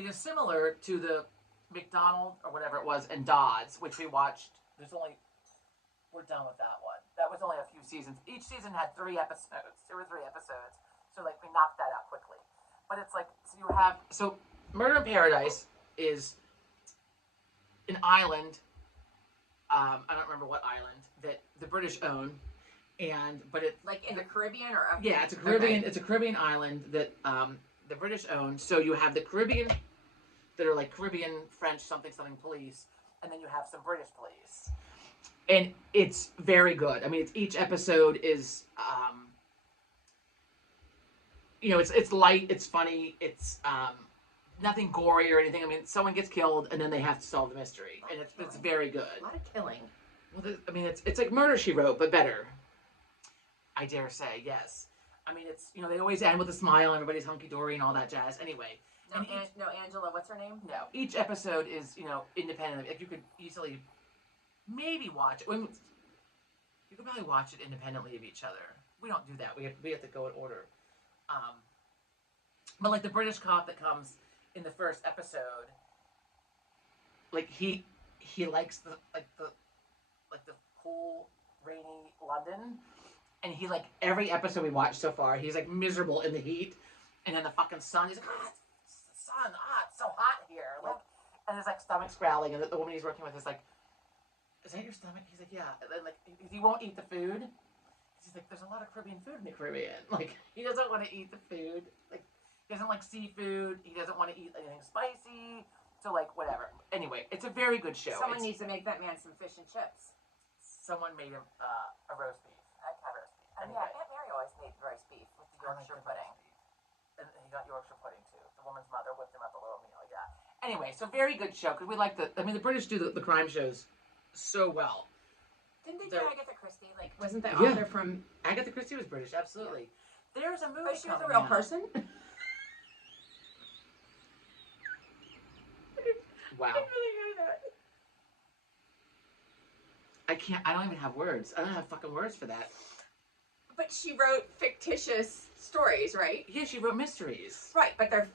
It is similar to the McDonald or whatever it was and Dodds, which we watched. We're done with that one. That was only a few seasons. Each season had 3 episodes, 2 or 3 episodes. So like we knocked that out quickly. But it's like so Murder in Paradise is an island. I don't remember what island that the British own. But it's like in the Caribbean or yeah, it's a Caribbean. Okay. It's a Caribbean island that the British own. So you have the Caribbean that are like Caribbean French something police, and then you have some British police, and it's very good. I mean, each episode is you know, it's light, it's funny, it's nothing gory or anything. I mean, someone gets killed and then they have to solve the mystery, and it's very good. A lot of killing. Well, I mean, it's like Murder, She Wrote, but better. I dare say, yes. I mean, it's, you know, they always end with a smile, everybody's hunky dory and all that jazz. Anyway. No, Angela, what's her name? No, each episode is, you know, independent. If you could easily maybe watch it. You could probably watch it independently of each other. We don't do that. We have to go in order. But like the British cop that comes in the first episode, like he likes the cool, rainy London, and he like every episode we watched so far, he's like miserable in the heat, and in the fucking sun, he's like, it's the sun, it's so hot here, like, and his like stomach's growling, and the woman he's working with is like, is that your stomach? He's like, yeah, and then like he won't eat the food. He's like, there's a lot of Caribbean food in the Caribbean. Like, he doesn't want to eat the food. Like, he doesn't like seafood. He doesn't want to eat anything spicy. So, like, whatever. Anyway, it's a very good show. Someone needs to make that man some fish and chips. Someone made him a roast beef. I had roast beef. Anyway. Yeah, Aunt Mary always made roast beef with the Yorkshire pudding. And he got Yorkshire pudding, too. The woman's mother whipped him up a little meal, yeah. Anyway, so very good show. Because we like the British do the crime shows so well. Didn't they do Agatha Christie? Like, wasn't the author from... Agatha Christie was British, absolutely. Yeah. There's a movie But she was a real person? Wow. I didn't really hear that. I don't even have words. I don't have fucking words for that. But she wrote fictitious stories, right? Yeah, she wrote mysteries. Right, but they're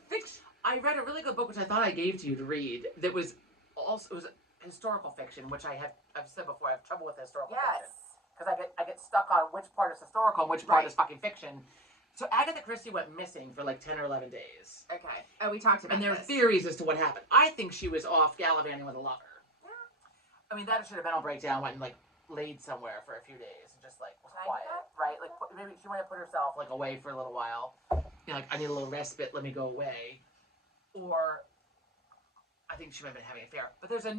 I read a really good book, which I thought I gave to you to read, that was also... It was historical fiction, which I've said before, I have trouble with historical fiction. Because I get stuck on which part is historical and which part is fucking fiction. So Agatha Christie went missing for like 10 or 11 days. Okay. Oh, we talked about And there this. are theories as to what happened. I think she was off gallivanting with a lover. Yeah. I mean, that should have been on breakdown, went and like laid somewhere for a few days and just like was quiet, right? Like maybe she might have put herself like away for a little while. You know, like, I need a little respite, let me go away. Or I think she might have been having an affair. But there's a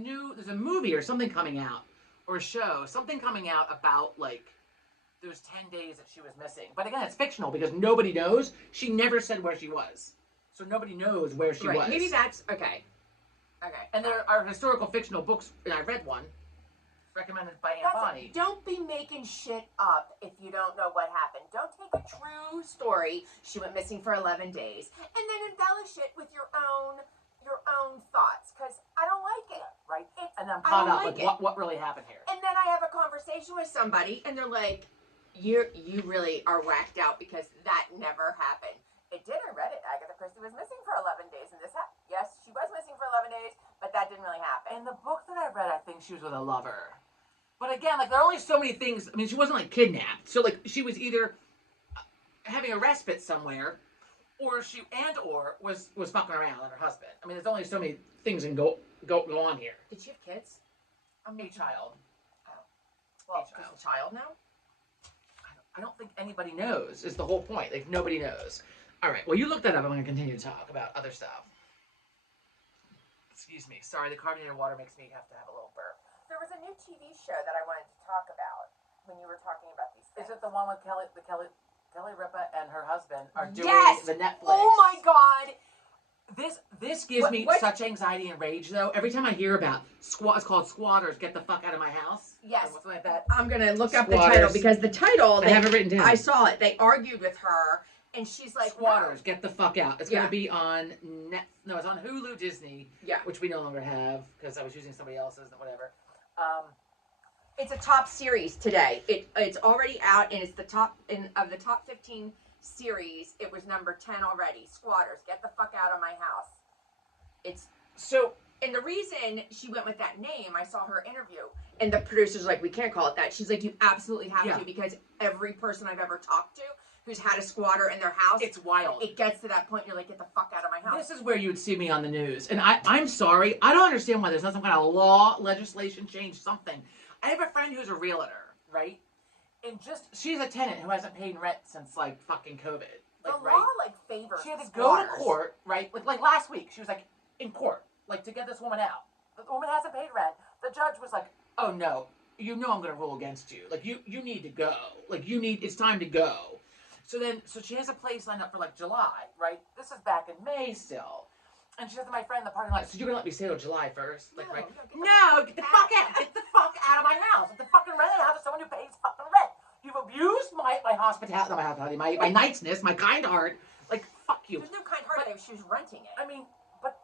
movie or something coming out, or a show, something coming out about like those 10 days that she was missing. But again, it's fictional because nobody knows. She never said where she was. So nobody knows where she was. Maybe that's, okay. Okay. And there are historical fictional books, and I read one, recommended by Aunt Bonnie. Don't be making shit up if you don't know what happened. Don't take a true story, she went missing for 11 days, and then embellish it with your own thoughts, because I don't like it. Right? And I'm caught up with what really happened here. And then I have a conversation with somebody, and they're like, you really are whacked out because that never happened. It did. I read it. Agatha Christie was missing for 11 days, and this happened. Yes, she was missing for 11 days, but that didn't really happen. In the book that I read, I think she was with a lover. But again, like, there are only so many things. I mean, she wasn't, like, kidnapped. So, like, she was either having a respite somewhere, or was fucking around with her husband. I mean, there's only so many things can go on here. Did she have kids? A child. Oh. Well, she's a child now? I don't think anybody knows, is the whole point. Like, nobody knows. All right, well, you look that up. I'm going to continue to talk about other stuff. Excuse me. Sorry, the carbonated water makes me have to have a little burp. There was a new TV show that I wanted to talk about when you were talking about these things. Is it the one with Kelly Ripa and her husband are doing the Netflix? Oh, my God. This gives me such anxiety and rage, though. Every time I hear about it's called Squatters, Get the Fuck Out of My House. Yes. Or something like that. I'm going to look up the title, because the title... I have it written down. I saw it. They argued with her, and she's like... Squatters, Get the Fuck Out. It's going to be on... it's on Hulu Disney, which we no longer have, because I was using somebody else's, whatever. It's a top series today. It's already out, and it's the top... of the top 15... series, it was number 10 already. Squatters, Get the Fuck Out of My House. It's so, and the reason she went with that name, I saw her interview, and the producer's like, we can't call it that. She's like, you absolutely have to, because every person I've ever talked to who's had a squatter in their house, it's wild. It gets to that point, you're like, get the fuck out of my house. This is where you would see me on the news, and I'm sorry, I don't understand why there's not some kind of law, legislation change, something. I have a friend who's a realtor, right? And she's a tenant who hasn't paid rent since, like, fucking COVID. Like, the law, like, favors she had to go to court, right? Like last week, she was, like, in court, like, to get this woman out. The woman hasn't paid rent. The judge was like, oh, no, you know I'm going to rule against you. Like, you need to go. Like, it's time to go. So she has a place lined up for like July, right? This is back in May still. And she says to my friend in the parking lot, so you're gonna let me stay till July 1st? Like, right? No, get the fuck out! Get the fuck out of my house! Get the fucking rent out of someone who pays fucking rent! You've abused my hospitality, not my hospitality, my niceness, my kind heart. Like, fuck you. There's no kind heart there. She was renting it. I mean, but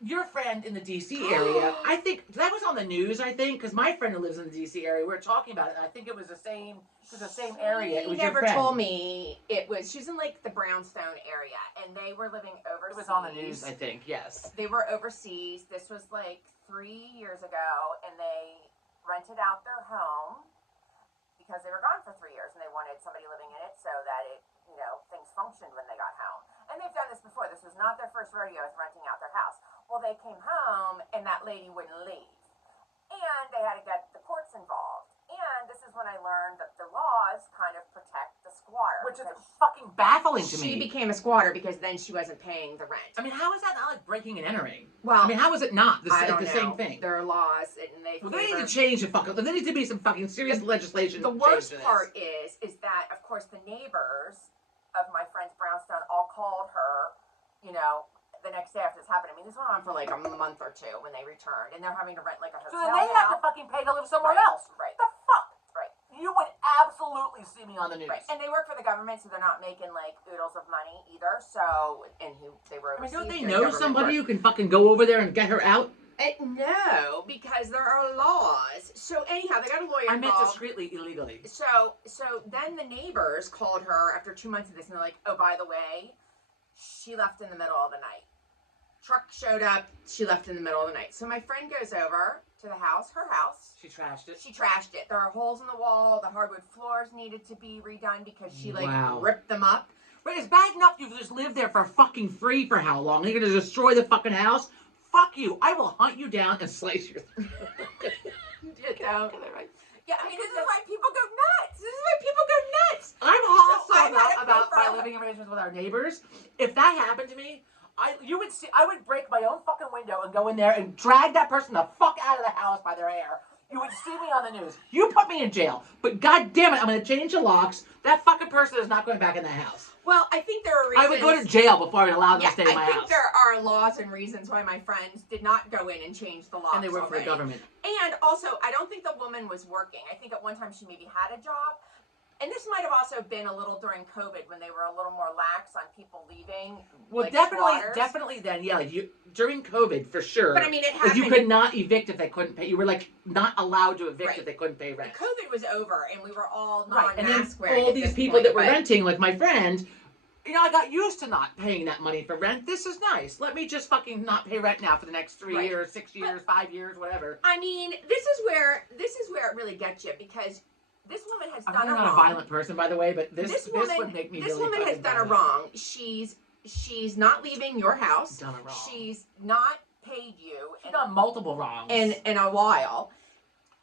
your friend in the D.C. area, I think that was on the news. I think because my friend who lives in the D.C. area, we were talking about it, and I think it was the same. It was the same area. It was She never your friend. told me it was. She was in like the Brownstone area, and they were living overseas. It was on the news, I think. Yes. They were overseas. This was like 3 years ago, and they rented out their home because they were gone for 3 years, and they wanted somebody living in it so that it, things functioned when they got home. And they've done this before. This was not their first rodeo with renting out their house. Well, they came home, and that lady wouldn't leave. And they had to get the courts involved. And this is when I learned that the laws kind of protect the squatter. Which is fucking baffling to me. She became a squatter because then she wasn't paying the rent. I mean, how is that not like breaking and entering? Well, I mean, how is it not I don't the know. same thing? There are laws, and they need to change the fucking. There needs to be some fucking serious legislation. The worst part is that, of course, the neighbors of my friend's brownstone all called her, the next day after this happened. I mean, this went on for like a month or two when they returned, and they're having to rent like a hotel. So then they have to fucking pay to live somewhere else. Right. The fuck? Right. You would absolutely see me on the news. Right. And they work for the government, so they're not making like oodles of money either. So, they were. I mean, don't they know somebody who can fucking go over there and get her out? No, because there are laws. So anyhow, they got a lawyer. I meant discreetly, illegally. So then the neighbors called her after 2 months of this, and they're like, "Oh, by the way, she left in the middle of the night. Truck showed up. She left in the middle of the night." So my friend goes over to the house, her house. She trashed it. She trashed it. There are holes in the wall. The hardwood floors needed to be redone because she Wow. ripped them up. But it's bad enough you've just lived there for fucking free for how long? You're gonna destroy the fucking house? Fuck you. I will hunt you down and slice your throat. Right. Yeah, I mean, this is why people go nuts. This is why people go nuts. I'm So I hostile had to about pay for my living arrangements with our neighbors. If that happened to me, I would break my own fucking window and go in there and drag that person the fuck out of the house by their hair. You would see me on the news. You put me in jail. But god damn it, I'm gonna change the locks. That fucking person is not going back in the house. Well, I think there are reasons. I would go to jail before I would allow them to stay in my I think house. there are laws and reasons why my friends did not go in and change the laws. And they work for the government. And also, I don't think the woman was working. I think at one time she maybe had a job. And this might have also been a little during COVID when they were a little more lax on people leaving. Well, like definitely then, yeah, like during COVID for sure. But I mean, it happened. You could not evict if they couldn't pay. You were like not allowed to evict if they couldn't pay rent. COVID was over, and we were all Right, and non-mask then wearing. all these people that were renting, like my friend, I got used to not paying that money for rent. This is nice. Let me just fucking not pay rent now for the next 3 years, 6 years, 5 years, whatever. I mean, this is where it really gets you because this woman has done a wrong. I'm not a violent person, by the way, but this would make me really. This woman has done a wrong. She's not leaving your house. Done a wrong. She's not paid you. She's done multiple wrongs in a while.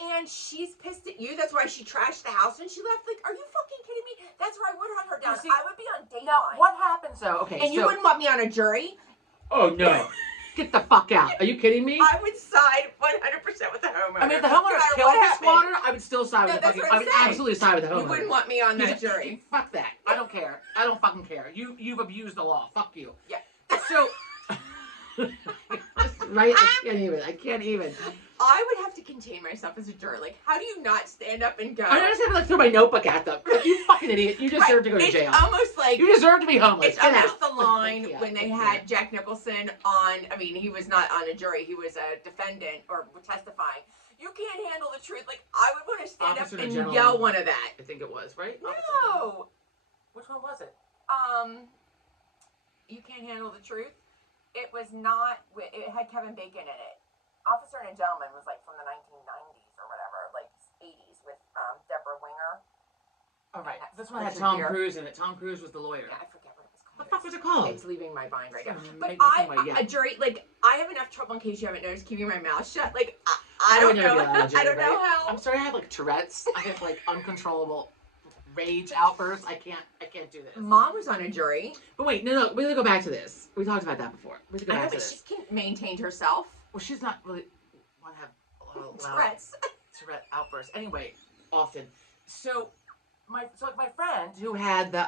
And she's pissed at you. That's why she trashed the house and she left. Like, are you fucking kidding me? That's where I would hunt her down. See, I would be on Dateline. Now, what happens though? Okay, and you wouldn't want me on a jury? Oh no. Get the fuck out. Are you kidding me? I would side 100% with the homeowner. I mean, if the homeowner killed the squatter, I would still side with the fucking. I would absolutely side with the homeowner. You wouldn't want me on that jury. Fuck that. I don't care. I don't fucking care. You've abused the law. Fuck you. Yeah. So. Right? I can't even. I would have to contain myself as a juror. Like, how do you not stand up and go? I just have to throw my notebook at them. Like, you fucking idiot. You deserve to go to jail. It's almost like... You deserve to be homeless. It's almost the line when they had Jack Nicholson on... I mean, he was not on a jury. He was a defendant or testifying. You can't handle the truth. Like, I would want to stand up and yell one of that. I think it was, right? No. Which one was it? You Can't Handle the Truth. It was not... It had Kevin Bacon in it. Officer and a Gentleman was like from the 1990s or whatever, like 80s with Deborah Winger. All right. This one had Tom Cruise in it. Tom Cruise was the lawyer. Yeah, I forget what it was called. What the fuck was it called? It's leaving my mind right now. But a jury, like, I have enough trouble, in case you haven't noticed, keeping my mouth shut. Like, I don't know. I don't know how. I'm sorry, I have like Tourette's. I have like uncontrollable rage outbursts. I can't do this. Mom was on a jury. But wait, no, we have to go back to this. We talked about that before. We have to go back to this. She maintained herself. Well, she's not really want to have Tourette's Tourette outbursts. Anyway, often. So my friend who had the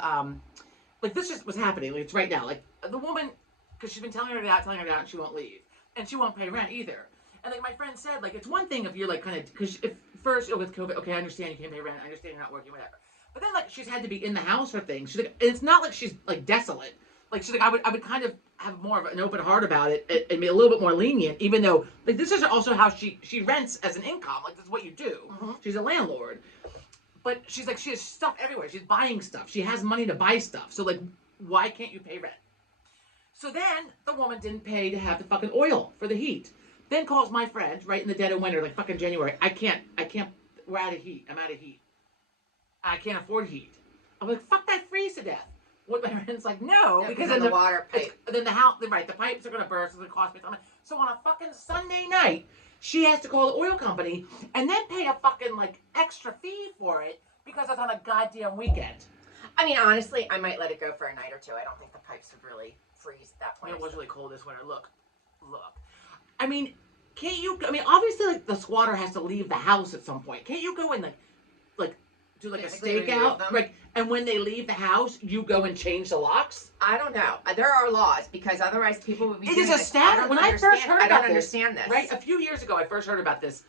like this just was happening. Like it's right now. Like the woman, because she's been telling her out, and she won't leave, and she won't pay rent either. And like my friend said, like it's one thing if you're like kind of because if first with COVID, okay, I understand you can't pay rent, I understand you're not working, whatever. But then like she's had to be in the house for things. She's like, it's not like she's like desolate. Like she's like, I would kind of have more of an open heart about it and be a little bit more lenient, even though like this is also how she rents as an income. Like this is what you do. Mm-hmm. She's a landlord. But she's like, she has stuff everywhere. She's buying stuff. She has money to buy stuff. So like, why can't you pay rent? So then the woman didn't pay to have the fucking oil for the heat. Then calls my friend right in the dead of winter, like fucking January. I can't. We're out of heat. I'm out of heat. I can't afford heat. I'm like, fuck that, freeze to death. What my friend's like, no, because then the water pipe. Then the house, right? The pipes are gonna burst. It's gonna cost me something. So on a fucking Sunday night, she has to call the oil company and then pay a fucking like extra fee for it because it's on a goddamn weekend. I mean, honestly, I might let it go for a night or two. I don't think the pipes would really freeze at that point. It was really cold this winter. Look. I mean, can't you? I mean, obviously, like the squatter has to leave the house at some point. Can't you go and like do like a stakeout, like, and when they leave the house, you go and change the locks? I don't know. There are laws because otherwise people would be. It is astounding. When I first heard about this, I don't understand this. Right, a few years ago, I first heard about this.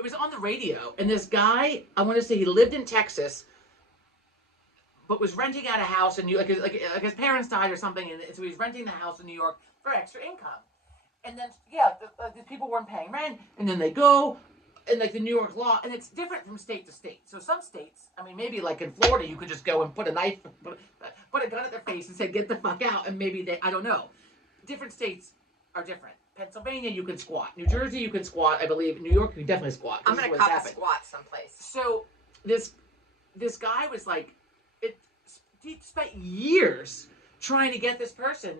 It was on the radio, and this guy, I want to say he lived in Texas, but was renting out a house in New York. Like his parents died or something, and so he's renting the house in New York for extra income. And then, yeah, the people weren't paying rent, and then they go, and like the New York law, and it's different from state to state. So some states, I mean, maybe like in Florida, you could just go and put a knife, put a gun at their face and say, get the fuck out, and maybe they, I don't know. Different states are different. Pennsylvania, you can squat. New Jersey, you can squat, I believe. New York, you can definitely squat. I'm going to cop a squat someplace. So this guy was like, he spent years trying to get this person.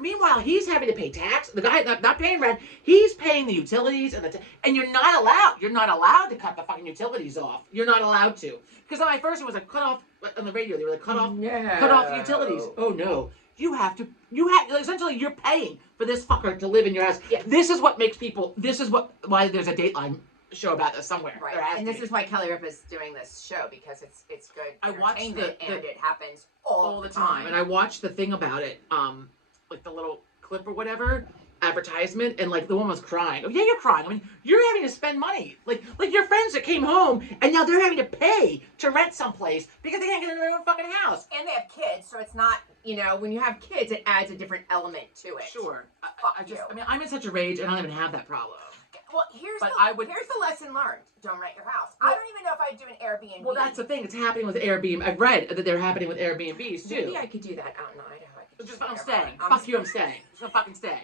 Meanwhile, he's having to pay tax. The guy not paying rent. He's paying the utilities and you're not allowed. You're not allowed to cut the fucking utilities off. You're not allowed to. Because my first one was like cut off on the radio. They were like cut off the utilities. Oh no, you have essentially you're paying for this fucker to live in your house. Yeah. This is what makes people. This is why there's a Dateline show about this somewhere. Right. And this is why Kelly Ripa is doing this show because it's good. I watched and it happens all the time. And I watched the thing about it. Like the little clip or whatever advertisement, and like the woman was crying. Oh yeah, you're crying. I mean, you're having to spend money. Like your friends that came home and now they're having to pay to rent someplace because they can't get in their own fucking house. And they have kids, so it's not, when you have kids, it adds a different element to it. Sure. I mean, I'm in such a rage, and I don't even have that problem. Well, here's the lesson learned. Don't rent your house. I don't even know if I'd do an Airbnb. Well, that's the thing. It's happening with Airbnb. I've read that they're happening with Airbnbs too. Maybe I could do that out in Idaho. I'm staying. Fuck you, I'm staying. I'm gonna fucking stay.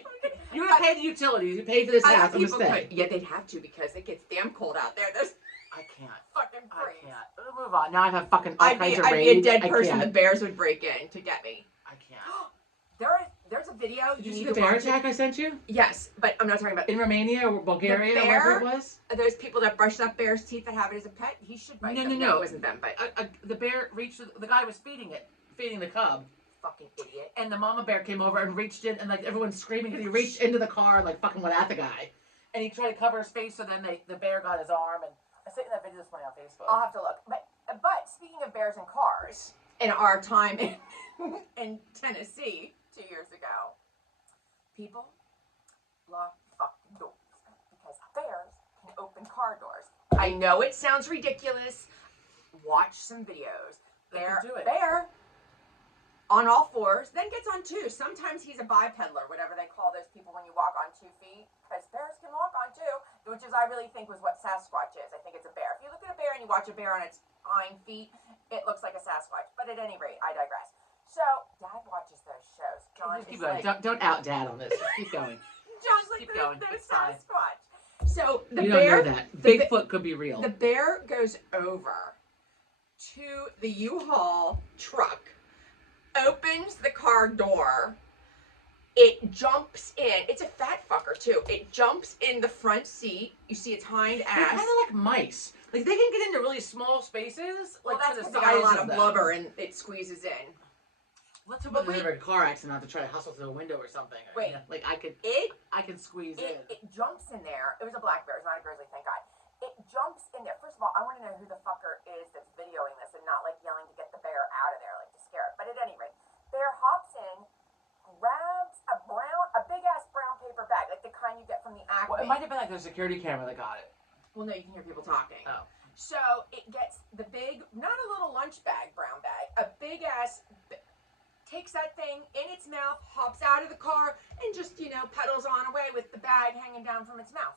You're gonna pay the utilities. You pay for this house. I'm gonna stay. Yeah, they'd have to because it gets damn cold out there. I can't. Fucking freeze. I can't. We'll move on. Now I have fucking all kinds of rage. I'd be a dead person. The bears would break in to get me. I can't. There's a video. Did you see the bear attack I sent you? Yes, but I'm not talking about in Romania or Bulgaria or wherever it was. Those people that brush up bears' teeth that have it as a pet. He should bite them. No, it wasn't them. But the bear reached. The guy was feeding the cub. Fucking idiot. And the mama bear came over and reached in, and like everyone's screaming because he reached into the car and like fucking went at the guy, and he tried to cover his face. So then the bear got his arm, and I sent you that video this morning on Facebook. I'll have to look. But speaking of bears and cars, in our time in Tennessee 2 years ago, people lock fucking doors because bears can open car doors. I know it sounds ridiculous. Watch some videos. Bear on all fours, then gets on two. Sometimes he's a bipedal, whatever they call those people when you walk on 2 feet, because bears can walk on two, which is I really think was what Sasquatch is. I think it's a bear. If you look at a bear and you watch a bear on its hind feet, it looks like a Sasquatch. But at any rate, I digress. So Dad watches those shows. John, just keep going. Don't out Dad on this. Just keep going. John's like, there's Sasquatch. So the bear. You don't know that. Bigfoot could be real. The bear goes over to the U-Haul truck, opens the car door, it jumps in. It's a fat fucker too. It jumps in the front seat. You see its hind ass. They're kind of like mice. Like they can get into really small spaces. Well, that's because they got a lot of blubber and it squeezes in. Let's hope there's never a car accident. Not to try to hustle through a window or something. Wait, like I could squeeze in. It jumps in there. It was a black bear. It's not a grizzly, thank God. it jumps in there. First of all, I want to know who the fucker is that's videoing this and not like yelling to get the bear out of there, like to scare it. But at any rate, bear hops in, grabs a big ass brown paper bag, like the kind you get from the Acme. Well, it might have been like the security camera that got it. Well, no, you can hear people talking. Oh. So it gets the big, not a little lunch bag, brown bag, a big ass, takes that thing in its mouth, hops out of the car, and just, pedals on away with the bag hanging down from its mouth.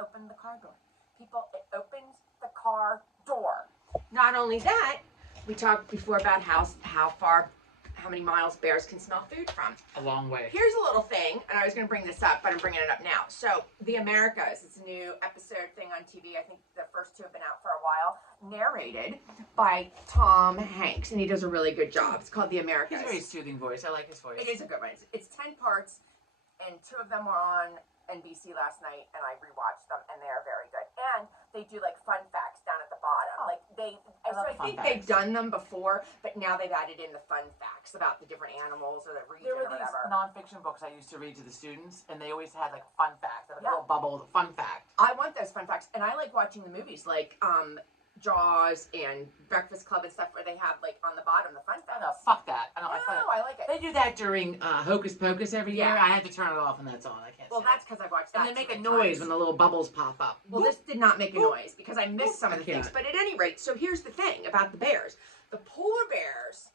Open the car door. It opens the car door. Not only that, we talked before about how many miles bears can smell food from. A long way. Here's a little thing, and I was going to bring this up, but I'm bringing it up now. So, The Americas, it's a new episode thing on TV. I think the first two have been out for a while. Narrated by Tom Hanks, and he does a really good job. It's called The Americas. He's a very soothing voice. I like his voice. It is a good one. It's 10 parts, and 2 of them were on NBC last night, and I rewatched them, and they are very good. And they do like fun facts down at the bottom. Oh, Like I think they've done them before, but now they've added in the fun facts about the different animals or the region There were or these whatever. nonfiction books I used to read to the students, and they always had like fun facts, like a Yeah. little bubble, fun fact. I want those fun facts, and I like watching the movies like Jaws and Breakfast Club and stuff where they have like on the bottom the fun I facts. know, fuck that. I don't. I No, find I like it. They do that during Hocus Pocus every year. Yeah. I have to turn it off when that's on. I can't. Well, see that's because I watched that. and they make a too many noise times. when the little bubbles pop up. Well, this did not make a noise because I missed some of the I can't. things. But at any rate, so here's the thing about the bears. The polar bears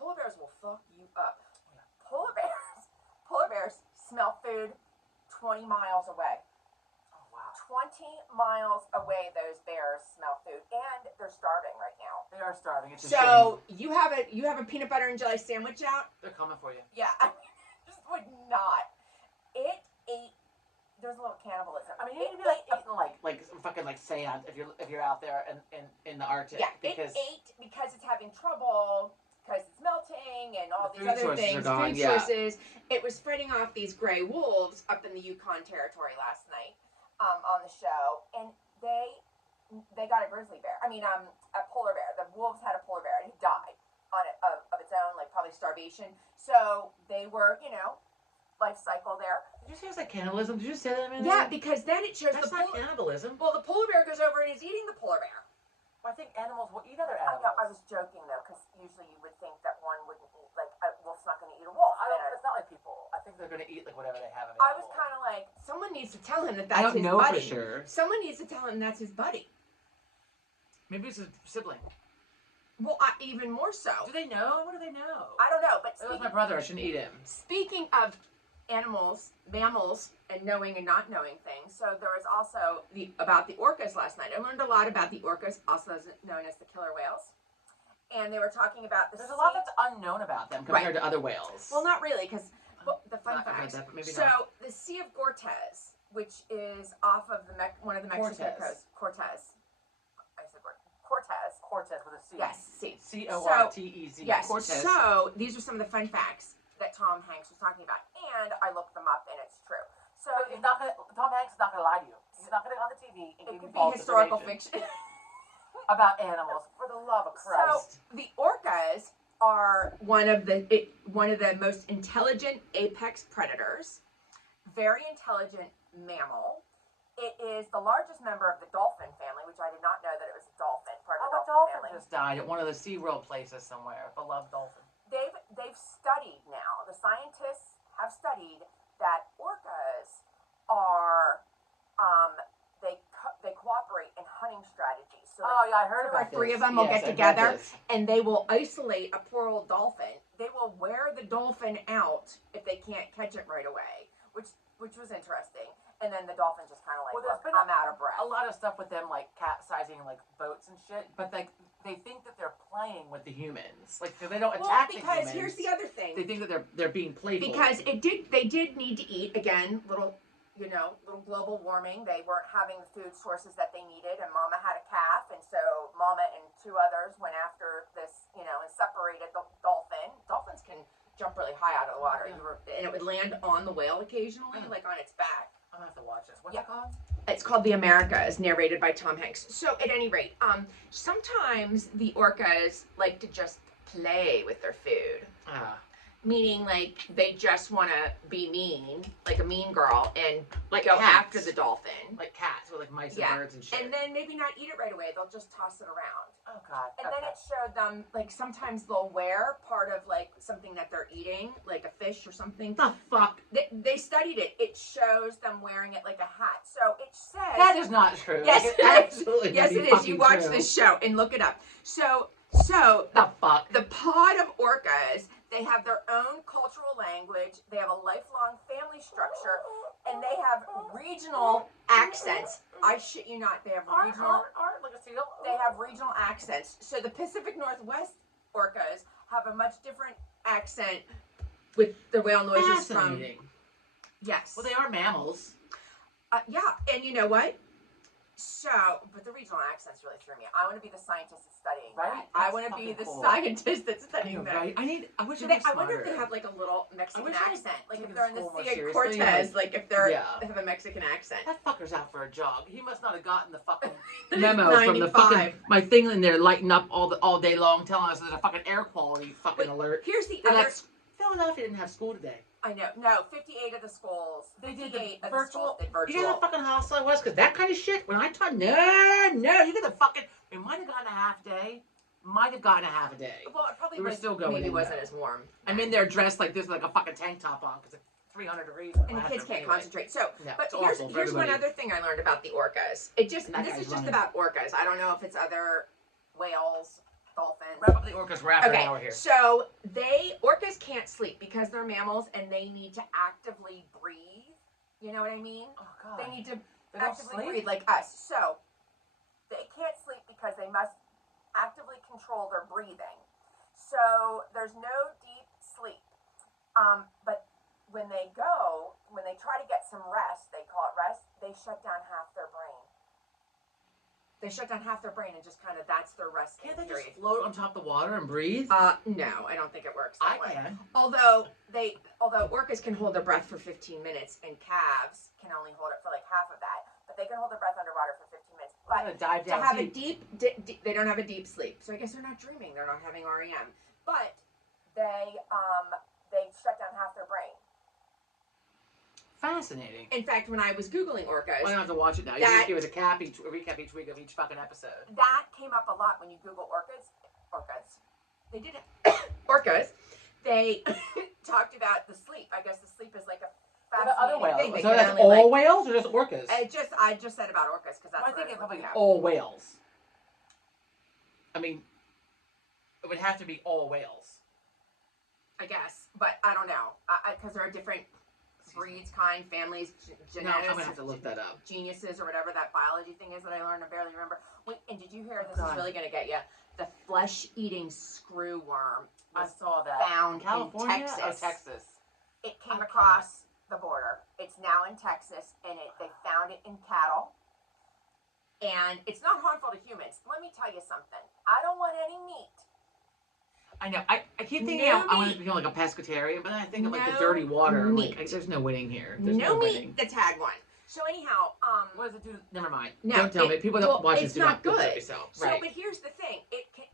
will fuck you up. Polar bears smell food 20 miles away. Oh wow. 20 miles away, those bears smell food, and they're starving right now. They are starving. It's a So you have a peanut butter and jelly sandwich out. shame. They're coming for you. Yeah, I just would not. It ate. There's a little cannibalism. I mean, you need to be like eating like fucking like sand if you're out there in the Arctic. Yeah, because it ate because it's having trouble because it's melting and all The these food other sources are things. gone, Food yeah. sources. It was spreading off these gray wolves up in the Yukon Territory last night on the show, and they got a grizzly bear. I mean, a polar bear. The wolves had a polar bear, and he died on it of its own, like probably starvation. So they were, life cycle there. Did you say it's like cannibalism? Did you say that? Yeah, because then it shows That's the not polar. cannibalism. Well, the polar bear goes over and is eating the polar bear. Well, I think animals will eat other I animals. know. I was joking though, because usually you would think that one wouldn't eat, like a wolf's not going to eat a wolf. I don't. It's not like people. I think they're gonna eat like whatever they have available. I was kind of like, someone needs to tell him that that's I don't his know buddy. for sure. Someone needs to tell him that's his buddy. Maybe it's a sibling. Well, even more so. Do they know? What do they know? I don't know, but That was my brother. I shouldn't eat him. speaking of animals, mammals, and knowing and not knowing things, so there was also about the orcas last night. I learned a lot about the orcas, also known as the killer whales. And they were talking about the There's a lot that's unknown about them compared to other whales. Well, not really, because the fun I've heard facts. that, but maybe so not. the Sea of Cortez, which is off of one of the Mexican Cortez. coasts, Cortez. I said Cortez. Cortez with a C. Yes, C. Cortez. Yes. Cortez. So these are some of the fun facts that Tom Hanks was talking about, and I looked them up, and it's true. So He's not gonna. Tom Hanks is not gonna lie to you. He's not gonna go on the TV and it give you could false be historical information fiction. about animals. For the love of Christ. So the orcas are one of the most intelligent apex predators, very intelligent mammal. It is the largest member of the dolphin family, which I did not know that it was a dolphin, part of the the dolphin dolphin family. just died at one of the SeaWorld places somewhere. Beloved dolphin. They've studied now. The scientists have studied that orcas are they cooperate in hunting strategies. So Oh yeah, I heard two about or three this. of them will Yes, get I've read together this. and they will isolate a poor old dolphin. They will wear the dolphin out if they can't catch it right away, which was interesting. And then the dolphin just kind of like, Well, there's look, been I'm out of breath. a lot of stuff with them, like capsizing, like boats and shit. But like they think that they're playing with the humans, like they don't attack the because humans. here's the other thing. They think that they're being playful. Because they did need to eat again, little global warming. They weren't having the food sources that they needed, and Mama had a calf, and so Mama and 2 others went after this, and separated the dolphin. Dolphins can jump really high out of the water, Yeah. and it would land on the whale occasionally, like on its back. I'm gonna have to watch this. What's Yeah. it called? It's called The Americas, narrated by Tom Hanks. So at any rate, sometimes the orcas like to just play with their food. Ah. Meaning, like, they just want to be mean, like a mean girl, and Like go cats. after the dolphin. Like cats with like mice and Yeah. birds and shit. And then maybe not eat it right away. They'll just toss it around. Oh god. And then it showed them, like, sometimes they'll wear part of, like, something that they're eating, like a fish or something. The fuck? They studied it. It shows them wearing it like a hat. So it says... That is not true. Yes, Like, it is. absolutely Yes, not it is. You watch true. this show and look it up. So The fuck? the pod of orcas, they have their own cultural language, they have a lifelong family structure, and they have regional accents. I shit you not, they have regional... like a seal. They have regional accents. So the Pacific Northwest orcas have a much different accent with the whale noises from... Fascinating. Yes. Well, they are mammals. Yeah, and you know what? So, but the regional accents really threw me. I want to be the scientist that's studying Right? that. I That's want to be fucking the cool. scientist that's I studying know, that. right? I wish Do I they, was I wonder if smarter. they have like a little Mexican wish I accent. Like took if they're in the school more Sea of seriously, Cortez, like if they're Yeah. they have a Mexican accent. That fucker's out for a jog. He must not have gotten the fucking He's memo from the 95. fucking my thing in there lighting up all day long, telling us there's a fucking air quality fucking But alert. Here's the They're other. like, Philadelphia didn't have school today. I know. No, 58 of the schools. They did 58 the of the schools virtual. did virtual. You know how fucking hostile I was? Because that kind of shit, when I taught, no, you get the fucking, we might have gotten a half day. Might have gotten a half a day. Well, it probably We were was, still going maybe in, wasn't though. as warm. I'm in there dressed like this with like a fucking tank top on because it's 300 degrees. And the kids can't concentrate. So, No, but it's here's awful for here's one everybody. other thing I learned about the orcas. It just That this guy's is just running. about orcas. I don't know if it's other whales, dolphins. Wrap up the orcas. We're after an Okay, hour here. so orcas can't sleep because they're mammals and they need to actively breathe. You know what I mean? Oh god. They need to They don't actively sleep? breathe like us. So they can't sleep because they must actively control their breathing. So there's no deep sleep. But when they try to get some rest, they call it rest, they shut down half their brain. They shut down half their brain and just kind of, that's their rest Can't they period. just float on top of the water and breathe? No, I don't think it works that I way. can. Although orcas can hold their breath for 15 minutes and calves can only hold it for like half of that, but they can hold their breath underwater for 15 minutes. I'm gonna But dive to down have deep. a deep, they don't have a deep sleep. So I guess they're not dreaming. They're not having REM. But they shut down half their brain. Fascinating. In fact, when I was Googling orcas, Well, I don't have to watch it now. You That- just give us a recap each week of each fucking episode. that came up a lot when you Google orcas. They did it. Orcas. They talked about the sleep. I guess the sleep is like a What about other fascinating thing. whales? They So can that's only, all like, whales or just orcas? I just said about orcas because that's I what think I it's was probably looking at. all whales. I mean, it would have to be all whales. I guess, but I don't know because there are different breeds, families, No, genetics, I'm gonna have to look that up. geniuses, or whatever that biology thing is that I learned. I barely remember. Wait, and did you hear? This God. is really gonna get you. The flesh-eating screw worm I was saw that. found California? in Texas. Oh, Texas. It came I across the border. It's now in Texas, and they found it in cattle. And it's not harmful to humans. Let me tell you something. I don't want any meat. I know. I keep thinking No I want to meat. become like a pescatarian, but then I think of like the No dirty water. I'm meat. like, there's no winning here. There's No winning. meat. The tag one. So anyhow, What does it do? Never mind. No, Don't tell me. People don't watch it's this. Do not look good. at yourself. So, Right. but here's the thing: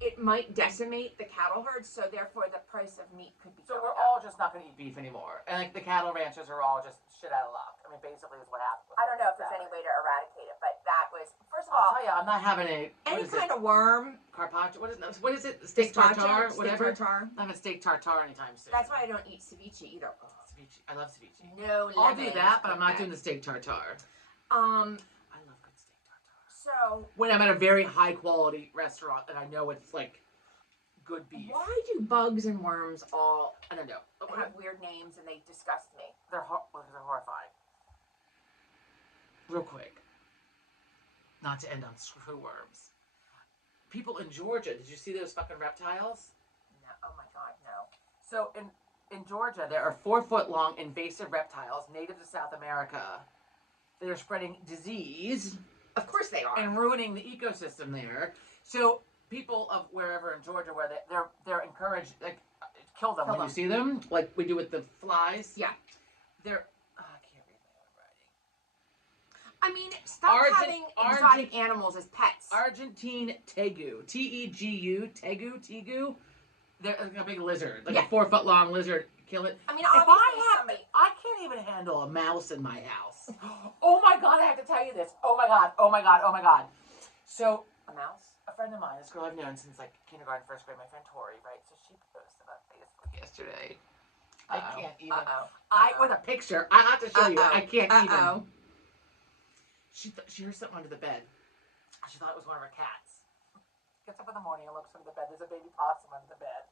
it might decimate the cattle herds, so therefore the price of meat could be. So going we're up. all just not going to eat beef anymore, and like the cattle ranchers are all just shit out of luck. I mean, basically, is what happened. I don't know if there's any way to eradicate it, but that was first of I'll all tell you, I'm not having any kind of worm. carpaccio. What is it? Steak gazpacho, tartare, steak whatever. tartare. I'm having steak tartare anytime soon. That's why I don't eat ceviche either. Oh, ceviche. I love ceviche. No, I'll do lemon that, is but I'm not okay. doing the steak tartare. I Um. love good steak tartare. So When I'm at a very high quality restaurant and I know it's like good beef. why do bugs and worms all I don't know. have weird names and they disgust me? They're horrifying. Real quick, not to end on screwworms. People in Georgia, did you see those fucking reptiles? No. Oh my God, no. So in Georgia, there are 4-foot-long invasive reptiles native to South America that are spreading disease Of course they are. and ruining the ecosystem there. So people of wherever in Georgia, where they're encouraged, like kill them Kill when them. you see them, like we do with the flies. Yeah. They're I can't read my own writing. I mean, stop having exotic animals as pets. Argentine tegu, Tegu, tegu. They're like a big lizard, like Yeah. a 4-foot-long lizard, kill it. I mean, If obviously somebody. I can't even handle a mouse in my house. Oh my God, I have to tell you this. Oh my God, oh my God, oh my God. So, A mouse? a friend of mine, this girl I've known since like kindergarten, first grade, my friend Tori, right? So she posted on Facebook yesterday. I can't even. With a picture. I have to show you. I can't even. She heard something under the bed. She thought it was one of her cats. Gets up in the morning and looks under the bed. There's a baby possum under the bed.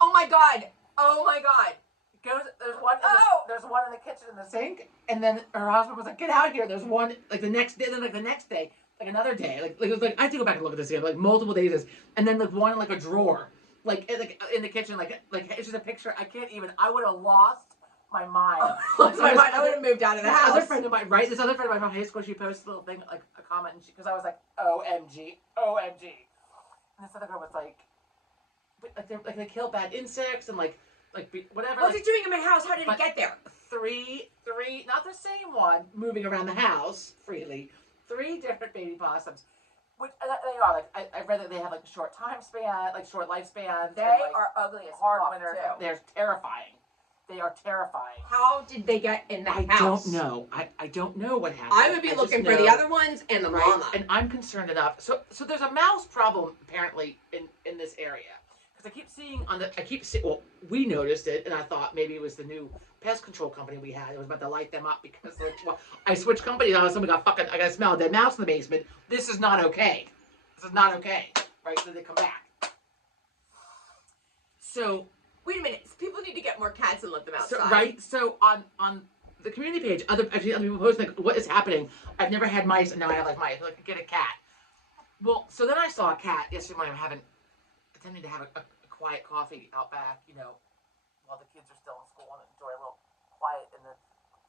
Oh my God! Oh my God! There's one in the kitchen in the sink, and then her husband was like, "Get out here!" There's one like the next day, then like the next day, like another day, like it was like I have to go back and look at this again, like multiple days, and then like one in like a drawer, like in the kitchen, like it's just a picture. I can't even. I would have lost my mind. Lost my mind. I would have moved out of the house. Other friend of mine, right? This other friend of mine from high school, she posted a little thing, like a comment, and because I was like, "OMG, OMG," and this other girl was like, they kill bad insects and whatever. What's it doing in my house? How did it get there? Three, not the same one, moving around the house freely. 3 different baby possums. Which they are I read that they have like short time span, like short lifespan. They are ugly as hard fuck winter. too. They're terrifying. They are terrifying. How did they get in the house? I don't know. I don't know what happened. I would be looking for the other ones and the mama. And I'm concerned enough. So there's a mouse problem apparently in this area. Because well, we noticed it, and I thought maybe it was the new pest control company we had. It was about to light them up because I switched companies. All of a sudden, I got to smell a dead mouse in the basement. This is not okay. This is not okay. Right? So they come back. So wait a minute. People need to get more cats and let them outside. Right? So on the community page, other people post like, what is happening? I've never had mice, and now I have like mice. Like, get a cat. Well, so then I saw a cat yesterday morning. I'm attempting to have a quiet coffee out back, while the kids are still in school and enjoy a little quiet in the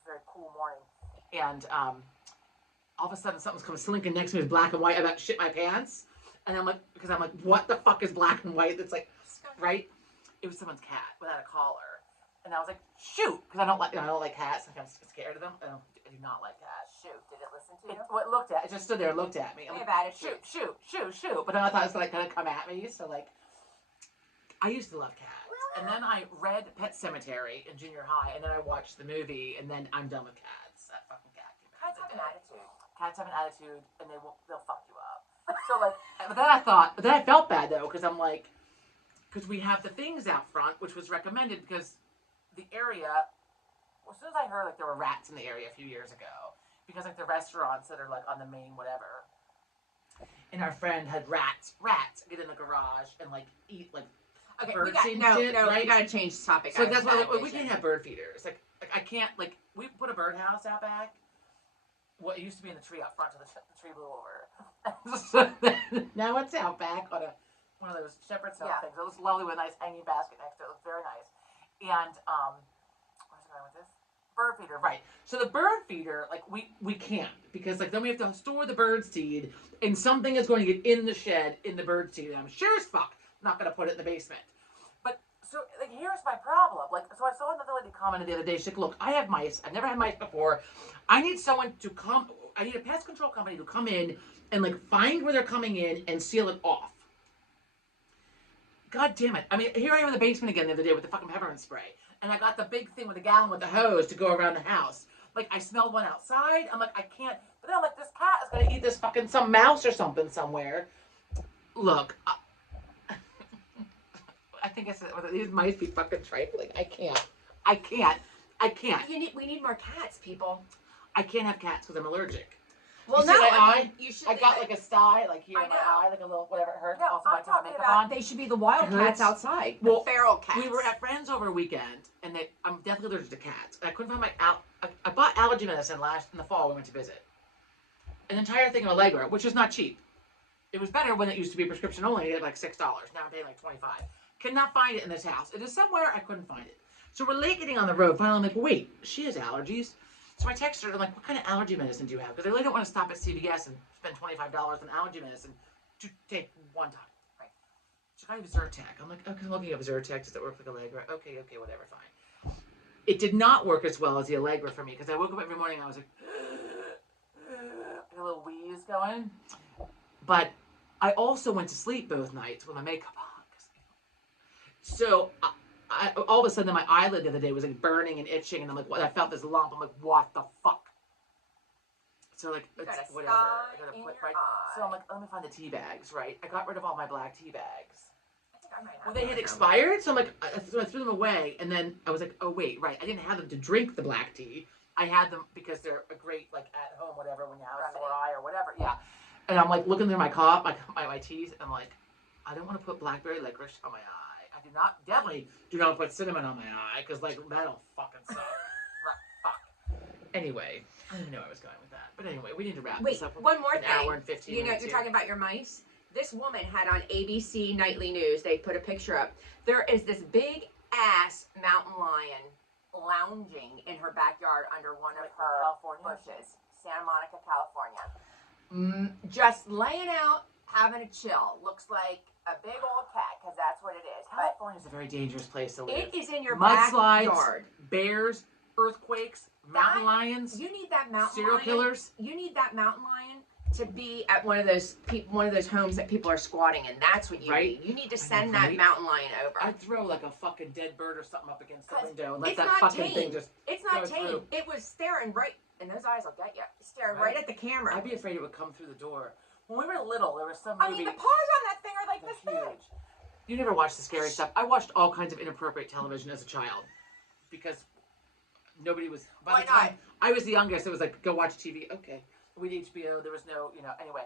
very cool morning. And all of a sudden, something's coming slinking next to me, is black and white. I'm about to shit my pants, and I'm like, what the fuck is black and white? That's like, right? It was someone's cat without a collar, and I was like, shoot, because I don't like cats. I'm scared of them. I do not like cats. Shoot, did it listen to you? It just stood there and looked at me. They have attitude. Shoot. But then I thought it was like gonna come at me, so like. I used to love cats, and then I read Pet Sematary in junior high, and then I watched the movie, and then I'm done with cats. That fucking cat. Cats have an attitude. Cats have an attitude, and they'll fuck you up. So like, but then I felt bad though, because we have the things out front, which was recommended because the area. Well, as soon as I heard like there were rats in the area a few years ago, because like the restaurants that are like on the main whatever, and our friend had rats get in the garage and like eat like. Okay, bird right? We gotta change the topic. So that's why we can't have bird feeders. Like I can't we put a birdhouse out back. Well, it used to be in the tree out front, so the tree blew over. So now it's out back on one of those shepherd's hill things. It looks lovely with a nice hanging basket next to it. It looks very nice. And where's it going with this? Bird feeder, right? So the bird feeder, we can't because then we have to store the bird seed, and something is going to get in the shed in the bird seed. And I'm sure as fuck not going to put it in the basement. But so here's my problem. So I saw another lady commented the other day. She's like, "Look, I have mice. I've never had mice before. I need someone to come. I need a pest control company to come in and find where they're coming in and seal it off." God damn it! I mean, here I am in the basement again the other day with the fucking peppermint spray, and I got the big thing with a gallon with the hose to go around the house. I smelled one outside. I'm like, I can't. But then I'm like, this cat is gonna eat this fucking some mouse or something somewhere. Look. I think these mice be fucking trifling. I can't. We need more cats, people. I can't have cats because I'm allergic. Well, you should. I got a sty here in my eye, a little whatever it hurts. No, also, I'm talking about they should be the wild cats outside. Well, feral cats. We were at friends over a weekend, and I'm deathly allergic to cats. And I couldn't find I bought allergy medicine in the fall. We went to visit an entire thing of Allegra, which is not cheap. It was better when it used to be prescription only. It had $6. Now I'm paying $25. Cannot find it in this house. It is somewhere. I couldn't find it. So we're late getting on the road. Finally, I'm like, wait, she has allergies. So I text her. I'm like, what kind of allergy medicine do you have? Because I really don't want to stop at CVS and spend $25 on allergy medicine to take one time. Right. So I have Zyrtec. I'm like, okay, I'm looking up Zyrtec. Does it work like Allegra? Okay, whatever, fine. It did not work as well as the Allegra for me because I woke up every morning and I was like, a little wheeze going. But I also went to sleep both nights with my makeup on. So all of a sudden my eyelid the other day was like burning and itching, and I'm like, what? I felt this lump. I'm like, what the fuck? So like, You it's got a whatever. sty I gotta in put your right. eye. So I'm like, let me find the tea bags. Right, I got rid of all my black tea bags. I think I might have Well, they one had now. expired, so I'm like, so I threw them away, and then I was like, oh wait, right, I didn't have them to drink the black tea. I had them because they're a great like at home whatever when you have a sore eye or whatever. Yeah, and I'm like looking through my cup, my teas, and I'm like, I don't want to put blackberry licorice on my eye. I do not definitely do not put cinnamon on my eye because like that'll fucking suck. Fuck. Anyway, I didn't know I was going with that, but anyway, we need to wrap this up. One more An thing. hour and 15 You know, minutes you're here. talking about your mice. This woman had on ABC Nightly News. They put a picture up. There is this big ass mountain lion lounging in her backyard under one of her California? bushes, Santa Monica, California. Just laying out, having a chill. Looks like a big old cat, because that's what it is. California is a very dangerous place to live. It is in your Mudslides, backyard. Bears, earthquakes, mountain lions, You need that mountain serial lion. killers. You need that mountain lion to be at one of those homes that people are squatting in. That's what you Right. need. You need to I know, send that right? mountain lion over. I'd throw like a fucking dead bird or something up against the 'Cause window and let it's that not fucking tame. thing just. It's not go tame. through. It was staring right, and those eyes will get you. Staring Right. right at the camera. I'd be afraid it would come through the door. When we were little, there was some I movie. mean, the paws on that thing are like They're this big. huge. You never watched the scary stuff. I watched all kinds of inappropriate television as a child because nobody was. By Why the time not? I was the youngest, it was like go watch TV. Okay, we had HBO. There was no, anyway.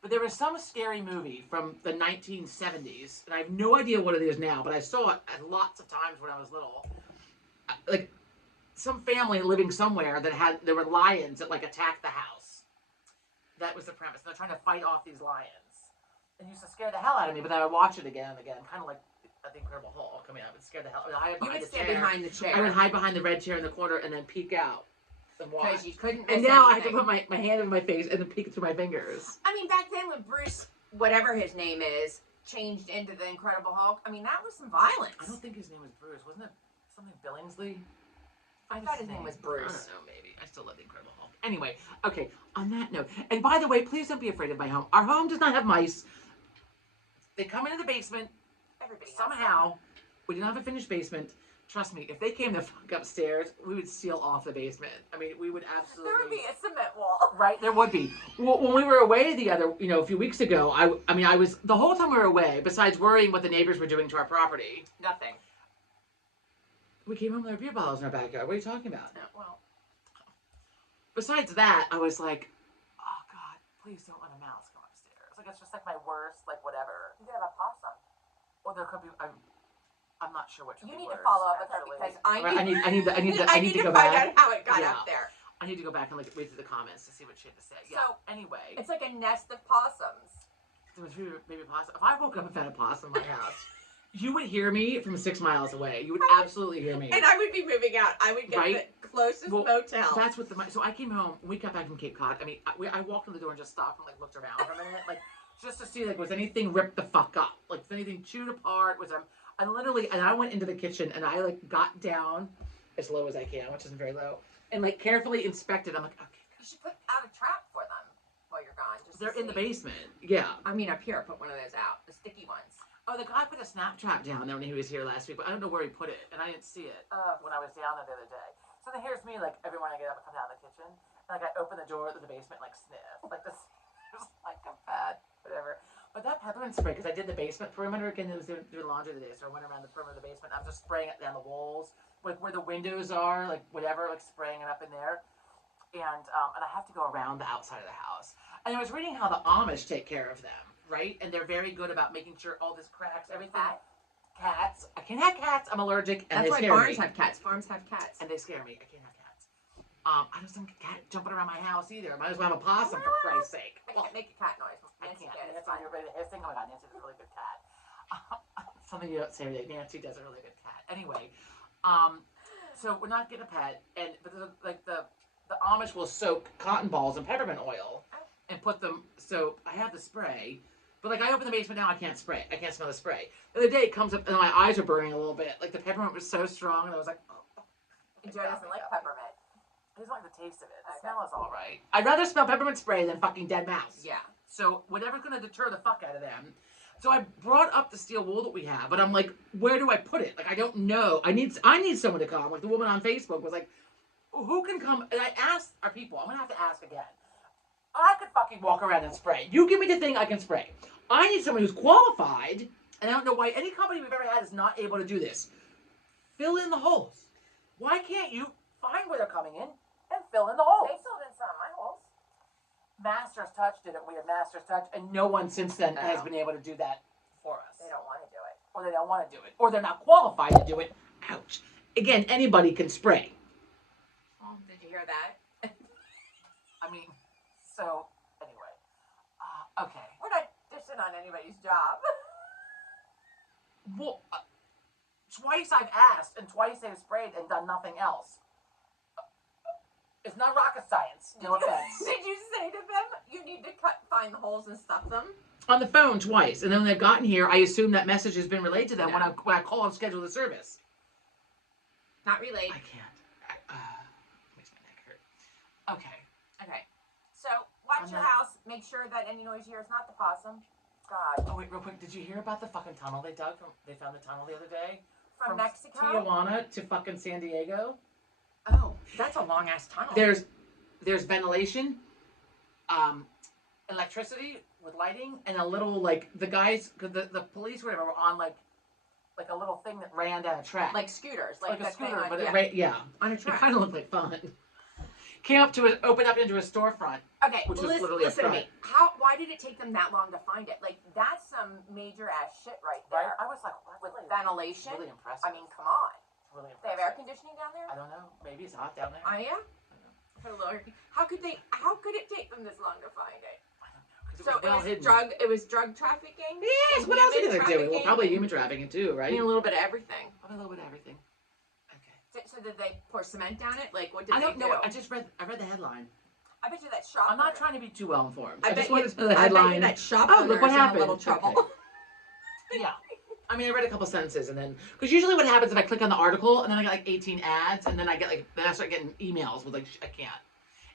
But there was some scary movie from the 1970s, and I have no idea what it is now. But I saw it at lots of times when I was little. Like some family living somewhere there were lions that like attacked the house. That was the premise. They're trying to fight off these lions. It used to scare the hell out of me, but then I would watch it again and again, kind of like The Incredible Hulk. I mean, I would scare the hell. I would hide You behind would the stand chair. behind the chair. I would hide behind the red chair in the corner and then peek out and watch. Because you couldn't miss And now I have to anything. put my hand in my face and then peek through my fingers. I mean, back then when Bruce, whatever his name is, changed into the Incredible Hulk, I mean, that was some violence. I don't think his name was Bruce. Wasn't it something Billingsley? I thought his name was Bruce. I don't know, maybe. I still love the Incredible Hulk. Anyway, okay, on that note, and by the way, please don't be afraid of my home. Our home does not have mice. They come into the basement Everybody has somehow. We do not have a finished basement. Trust me, if they came the fuck upstairs, we would seal off the basement. I mean, we would absolutely. There would be a cement wall. Right, there would be. Well, when we were away a few weeks ago, I was the whole time we were away. Besides worrying what the neighbors were doing to our property, Nothing. we came home with our beer bottles in our backyard. What are you talking about? No, well, Besides that, I was like, oh God, please don't let a mouse come upstairs. Like it's just like my worst, like whatever. you could have a possum. Or there could be. I'm not sure which. You would be need to worse, follow up with her actually. because I need to go find back. out how it got Yeah. up there. I need to go back and read through the comments to see what she had to say. Yeah. So, anyway, It's like a nest of possums. there was maybe possum. If I woke up and found a possum in my house, you would hear me from 6 miles away. You would absolutely hear me. And I would be moving out. I would get Right? the closest Well, motel. That's what so I came home. We got back from Cape Cod. I mean, I walked in the door and just stopped and like looked around for a minute, like just to see like was anything ripped the fuck up, like was anything chewed apart. And I went into the kitchen and I like got down as low as I can, which isn't very low, and like carefully inspected. I'm like, okay, You should put out a trap for them while you're gone. Just to they're in the see. basement. Yeah. I mean, up here, put one of those out. The sticky ones. Oh, the guy put a snap trap down there when he was here last week, but I don't know where he put it, and I didn't see it when I was down there the other day. So then here's me, like every morning I get up and come down to the kitchen, and like I open the door to the basement, like sniff, like this, like a bad whatever. But that peppermint spray, because I did the basement perimeter again, it was doing laundry today, so I went around the perimeter of the basement. I was just spraying it down the walls, like where the windows are, like whatever, like spraying it up in there. And I have to go around the outside of the house. And I was reading how the Amish take care of them, right? And they're very good about making sure all this cracks, everything. Cats. I can't have cats. I'm allergic, and That's they why scare barns me. have cats. Farms have cats. And they scare me. I can't have cats. I just don't get cat jumping around my house either. Might as well have a possum for Christ's sake. Make a cat noise. I Nancy can't. did. It's Nancy, fine. you're ready to hissing. Oh my God, Nancy's a really good cat. Something you don't say today. Nancy does a really good cat. Anyway, so we're not getting a pet, but the Amish will soak cotton balls in peppermint oil and put them. So I have the spray, but like I open the basement now, I can't spray. I can't smell the spray. The other day it comes up and my eyes are burning a little bit. Like the peppermint was so strong, and I was like, oh. Joe doesn't like peppermint. He doesn't like the taste of it. The Okay. smell is all right. I'd rather smell peppermint spray than fucking dead mouse. Yeah. So whatever's gonna deter the fuck out of them. So I brought up the steel wool that we have, but I'm like, where do I put it? Like, I don't know. I need someone to come. Like, the woman on Facebook was like, who can come? And I asked our people, I'm going to have to ask again. I could fucking walk around and spray. You give me the thing, I can spray. I need someone who's qualified, and I don't know why any company we've ever had is not able to do this. Fill in the holes. Why can't you find where they're coming in and fill in the holes? They filled in some of my holes. Master's Touch did it. We had Master's Touch, and no one since then has No. been able to do that for us. They don't want to do it. Or they don't want to do it. Or they're not qualified to do it. Ouch. Again, anybody can spray. Oh, did you hear that? I mean, so, anyway. Okay. We're not dishing on anybody's job. Well, twice I've asked, and twice they've sprayed and done nothing else. It's not rocket science. No offense. Did you say to them, you need to find the holes and stuff them? On the phone twice, and then when they've gotten here, I assume that message has been relayed to them No. when I call and schedule the service. Not relayed. I can't. Makes my neck hurt. Okay. Okay. So, watch I'm your not- house. Make sure that any noise you hear is not the possum. God. Oh wait, real quick. Did you hear about the fucking tunnel they dug? They found the tunnel the other day From Mexico? Tijuana to fucking San Diego. Oh, that's a long-ass tunnel. There's ventilation, electricity with lighting, and a little like the guys, the police or whatever were on like a little thing that ran down a track, like scooters. like a that thing scooter, on- but yeah. it ran, yeah, on a it track. kind of looked like fun. Came up to open up into a storefront. Okay, Which was listen, literally a listen to me. front. Why did it take them that long to find it? Like, that's some major ass shit right there. I was like, With really, ventilation. really impressive. I mean, come on. really They impressive. have air conditioning down there? I don't know. Maybe it's hot down there. Oh, yeah? Put a little air- How could it take them this long to find it? I don't know. 'Cause So well it hidden. was drug trafficking? Yes. And What else are human they doing? Well, trafficking? probably human trafficking too, I right? mean, a little bit of everything. A little bit of everything. Okay. So did they pour cement down it? Like, what did I they don't do? know. I read the headline. I bet you that shop. I'm not trying to be too well informed. I just bet wanted you, to know the I headline. bet you that shop Oh, look what owner's in happened. a little trouble. Okay. Yeah. I mean, I read a couple sentences and then, because usually what happens if I click on the article and then I get like 18 ads and then then I start getting emails with like, I can't.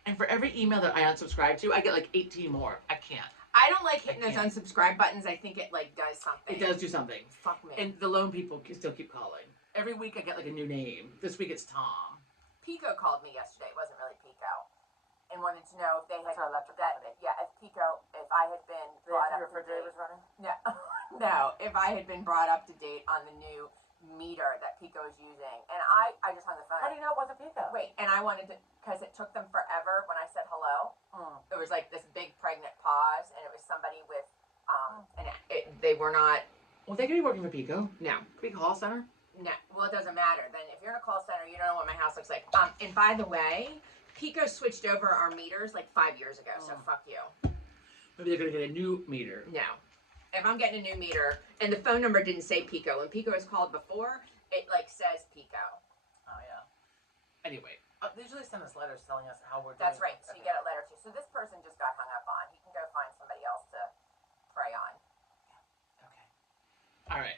And for every email that I unsubscribe to, I get like 18 more. I can't. I don't like hitting I those can't. unsubscribe buttons. I think it like does something. It does do something. Fuck me. And the loan people still keep calling. Every week I get like a new name. This week it's Tom. Pico called me yesterday. It wasn't really Pico, and wanted to know if they had That's our electric that. company. Yeah, if I had been brought up to date. running? No, no, if I had been brought up to date on the new meter that Pico is using, and I just hung the phone. How do you know it wasn't Pico? Wait, and I wanted to, because it took them forever when I said hello. Mm. It was like this big pregnant pause, and it was somebody with, they were not. Well, they could be working for Pico. No. Could be call center. No, well, it doesn't matter. Then if you're in a call center, you don't know what my house looks like. And by the way, Pico switched over our meters like 5 years ago, so fuck you. Maybe they're gonna get a new meter. No. If I'm getting a new meter, and the phone number didn't say Pico, when Pico was called before, it like says Pico. Oh yeah. Anyway, they usually send us letters telling us how we're doing. That's right. So you get a letter too. So this person just got hung up on. He can go find somebody else to pray on. Okay. All right.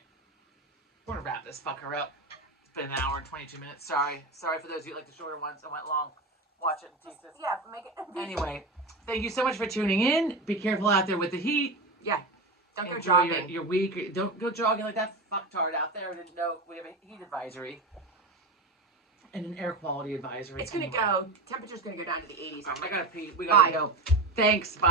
We're gonna wrap this fucker up. It's been an hour and 22 minutes. Sorry for those of you who like the shorter ones. I went long. Watch it in pieces. Yeah, make it. Anyway, thank you so much for tuning in. Be careful out there with the heat. Yeah. Don't go Enjoy jogging. your week. Don't go jogging like that fucktard out there. I didn't know we have a heat advisory and an air quality advisory. It's gonna Anyway. go. Temperature's gonna go down to the 80s. I gotta pee. We gotta Bye. go. Thanks. Bye.